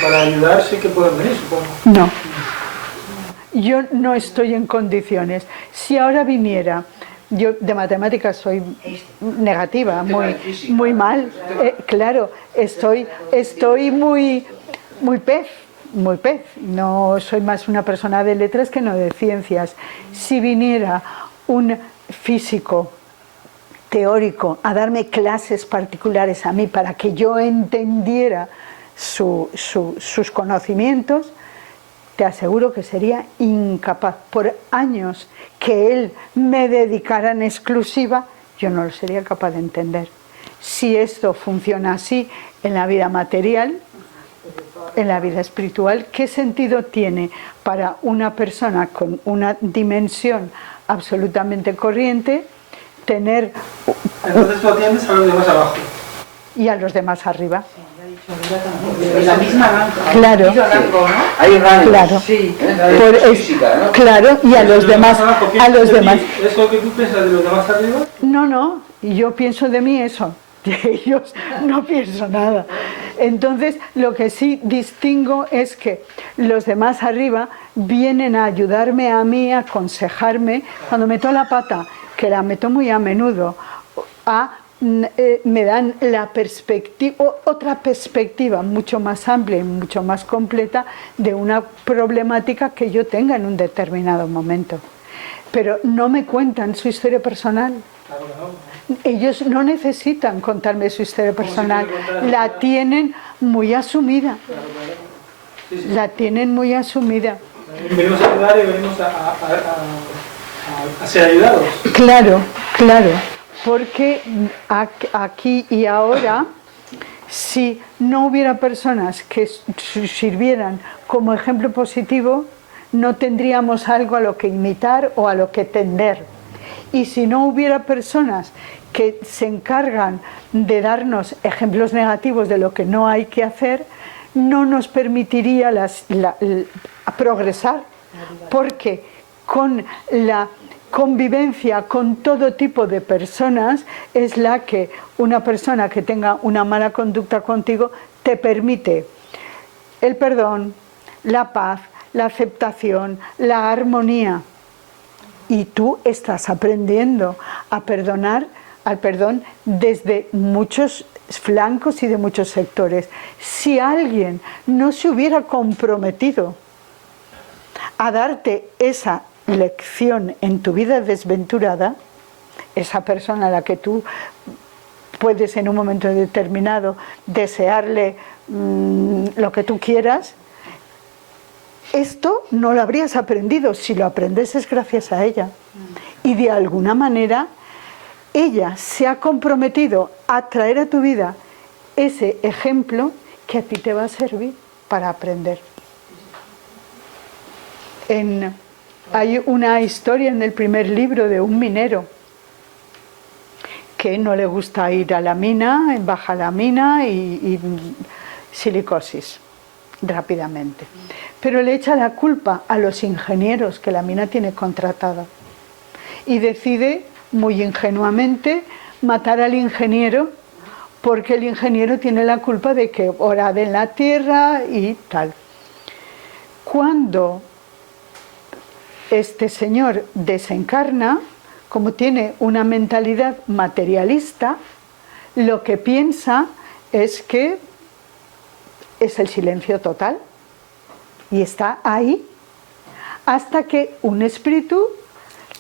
para ayudar sí que pueden venir, supongo. No, yo no estoy en condiciones. Si ahora viniera, yo de matemáticas soy negativa, muy mal, claro, estoy muy pez, no soy más una persona de letras que no de ciencias. Si viniera un físico teórico a darme clases particulares a mí para que yo entendiera sus conocimientos, te aseguro que sería incapaz. Por años que él me dedicara en exclusiva, yo no lo sería capaz de entender. Si esto funciona así en la vida material, en la vida espiritual, ¿qué sentido tiene para una persona con una dimensión absolutamente corriente tener... Entonces tú atiendes a los de más abajo. Y a los demás arriba. En la misma banca. Claro. Hay rangos. Claro. Sí. Física, ¿no? Claro, y a los demás. A los demás. ¿Eso que tú piensas de los demás arriba? No, y yo pienso de mí eso. De ellos no pienso nada. Entonces, lo que sí distingo es que los demás arriba vienen a ayudarme a mí, a aconsejarme. Cuando meto la pata, que la meto muy a menudo, me dan otra perspectiva mucho más amplia y mucho más completa de una problemática que yo tenga en un determinado momento. Pero no me cuentan su historia personal. Ellos no necesitan contarme su historia personal, la tienen muy asumida. La tienen muy asumida. Venimos a ayudar y venimos a ser ayudados. Claro. porque aquí y ahora, si no hubiera personas que sirvieran como ejemplo positivo, no tendríamos algo a lo que imitar o a lo que tender. Y si no hubiera personas que se encargan de darnos ejemplos negativos de lo que no hay que hacer, no nos permitiría progresar, porque con la convivencia con todo tipo de personas es la que una persona que tenga una mala conducta contigo te permite el perdón, la paz, la aceptación, la armonía. Y tú estás aprendiendo a perdonar, al perdón desde muchos flancos y de muchos sectores. Si alguien no se hubiera comprometido a darte esa lección en tu vida desventurada, esa persona a la que tú puedes en un momento determinado desearle lo que tú quieras, esto no lo habrías aprendido. Si lo aprendes es gracias a ella. Y de alguna manera ella se ha comprometido a traer a tu vida ese ejemplo que a ti te va a servir para aprender. Hay una historia en el primer libro de un minero que no le gusta ir a la mina, baja a la mina y silicosis rápidamente. Pero le echa la culpa a los ingenieros que la mina tiene contratada y decide muy ingenuamente matar al ingeniero porque el ingeniero tiene la culpa de que orade en la tierra y tal. Cuando este señor desencarna, como tiene una mentalidad materialista, lo que piensa es que es el silencio total y está ahí hasta que un espíritu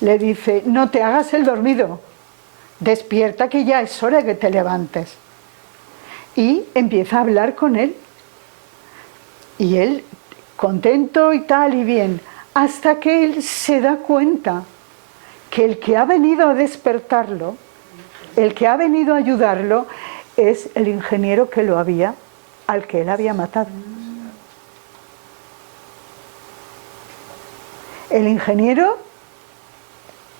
le dice: no te hagas el dormido, despierta que ya es hora de que te levantes. Y empieza a hablar con él y él contento y tal y bien, hasta que él se da cuenta que el que ha venido a despertarlo, el que ha venido a ayudarlo, es el ingeniero al que él había matado. El ingeniero,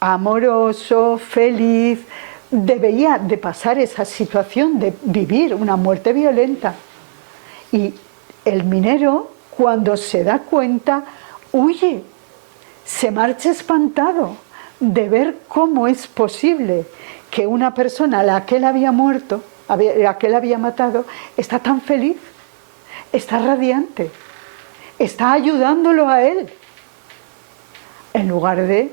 amoroso, feliz, debía de pasar esa situación de vivir una muerte violenta. Y el minero, cuando se da cuenta, huye, se marcha espantado de ver cómo es posible que una persona a la que él había muerto, a la que él había matado, está tan feliz, está radiante, está ayudándolo a él, en lugar de...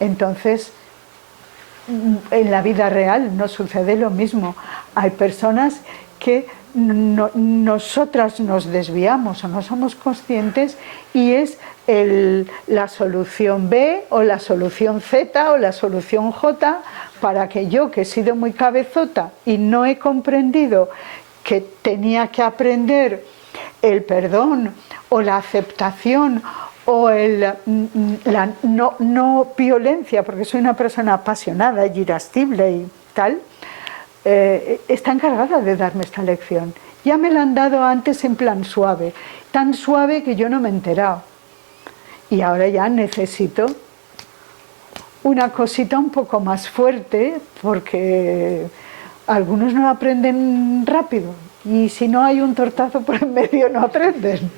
Entonces, en la vida real no sucede lo mismo. Hay personas que nosotras nos desviamos o no somos conscientes y es la solución B o la solución Z o la solución J para que yo, que he sido muy cabezota y no he comprendido que tenía que aprender el perdón o la aceptación o la no violencia, porque soy una persona apasionada y irascible y tal, está encargada de darme esta lección. Ya me la han dado antes en plan suave, tan suave que yo no me he enterado. Y ahora ya necesito una cosita un poco más fuerte, porque algunos no aprenden rápido. Y si no hay un tortazo por en medio no aprenden.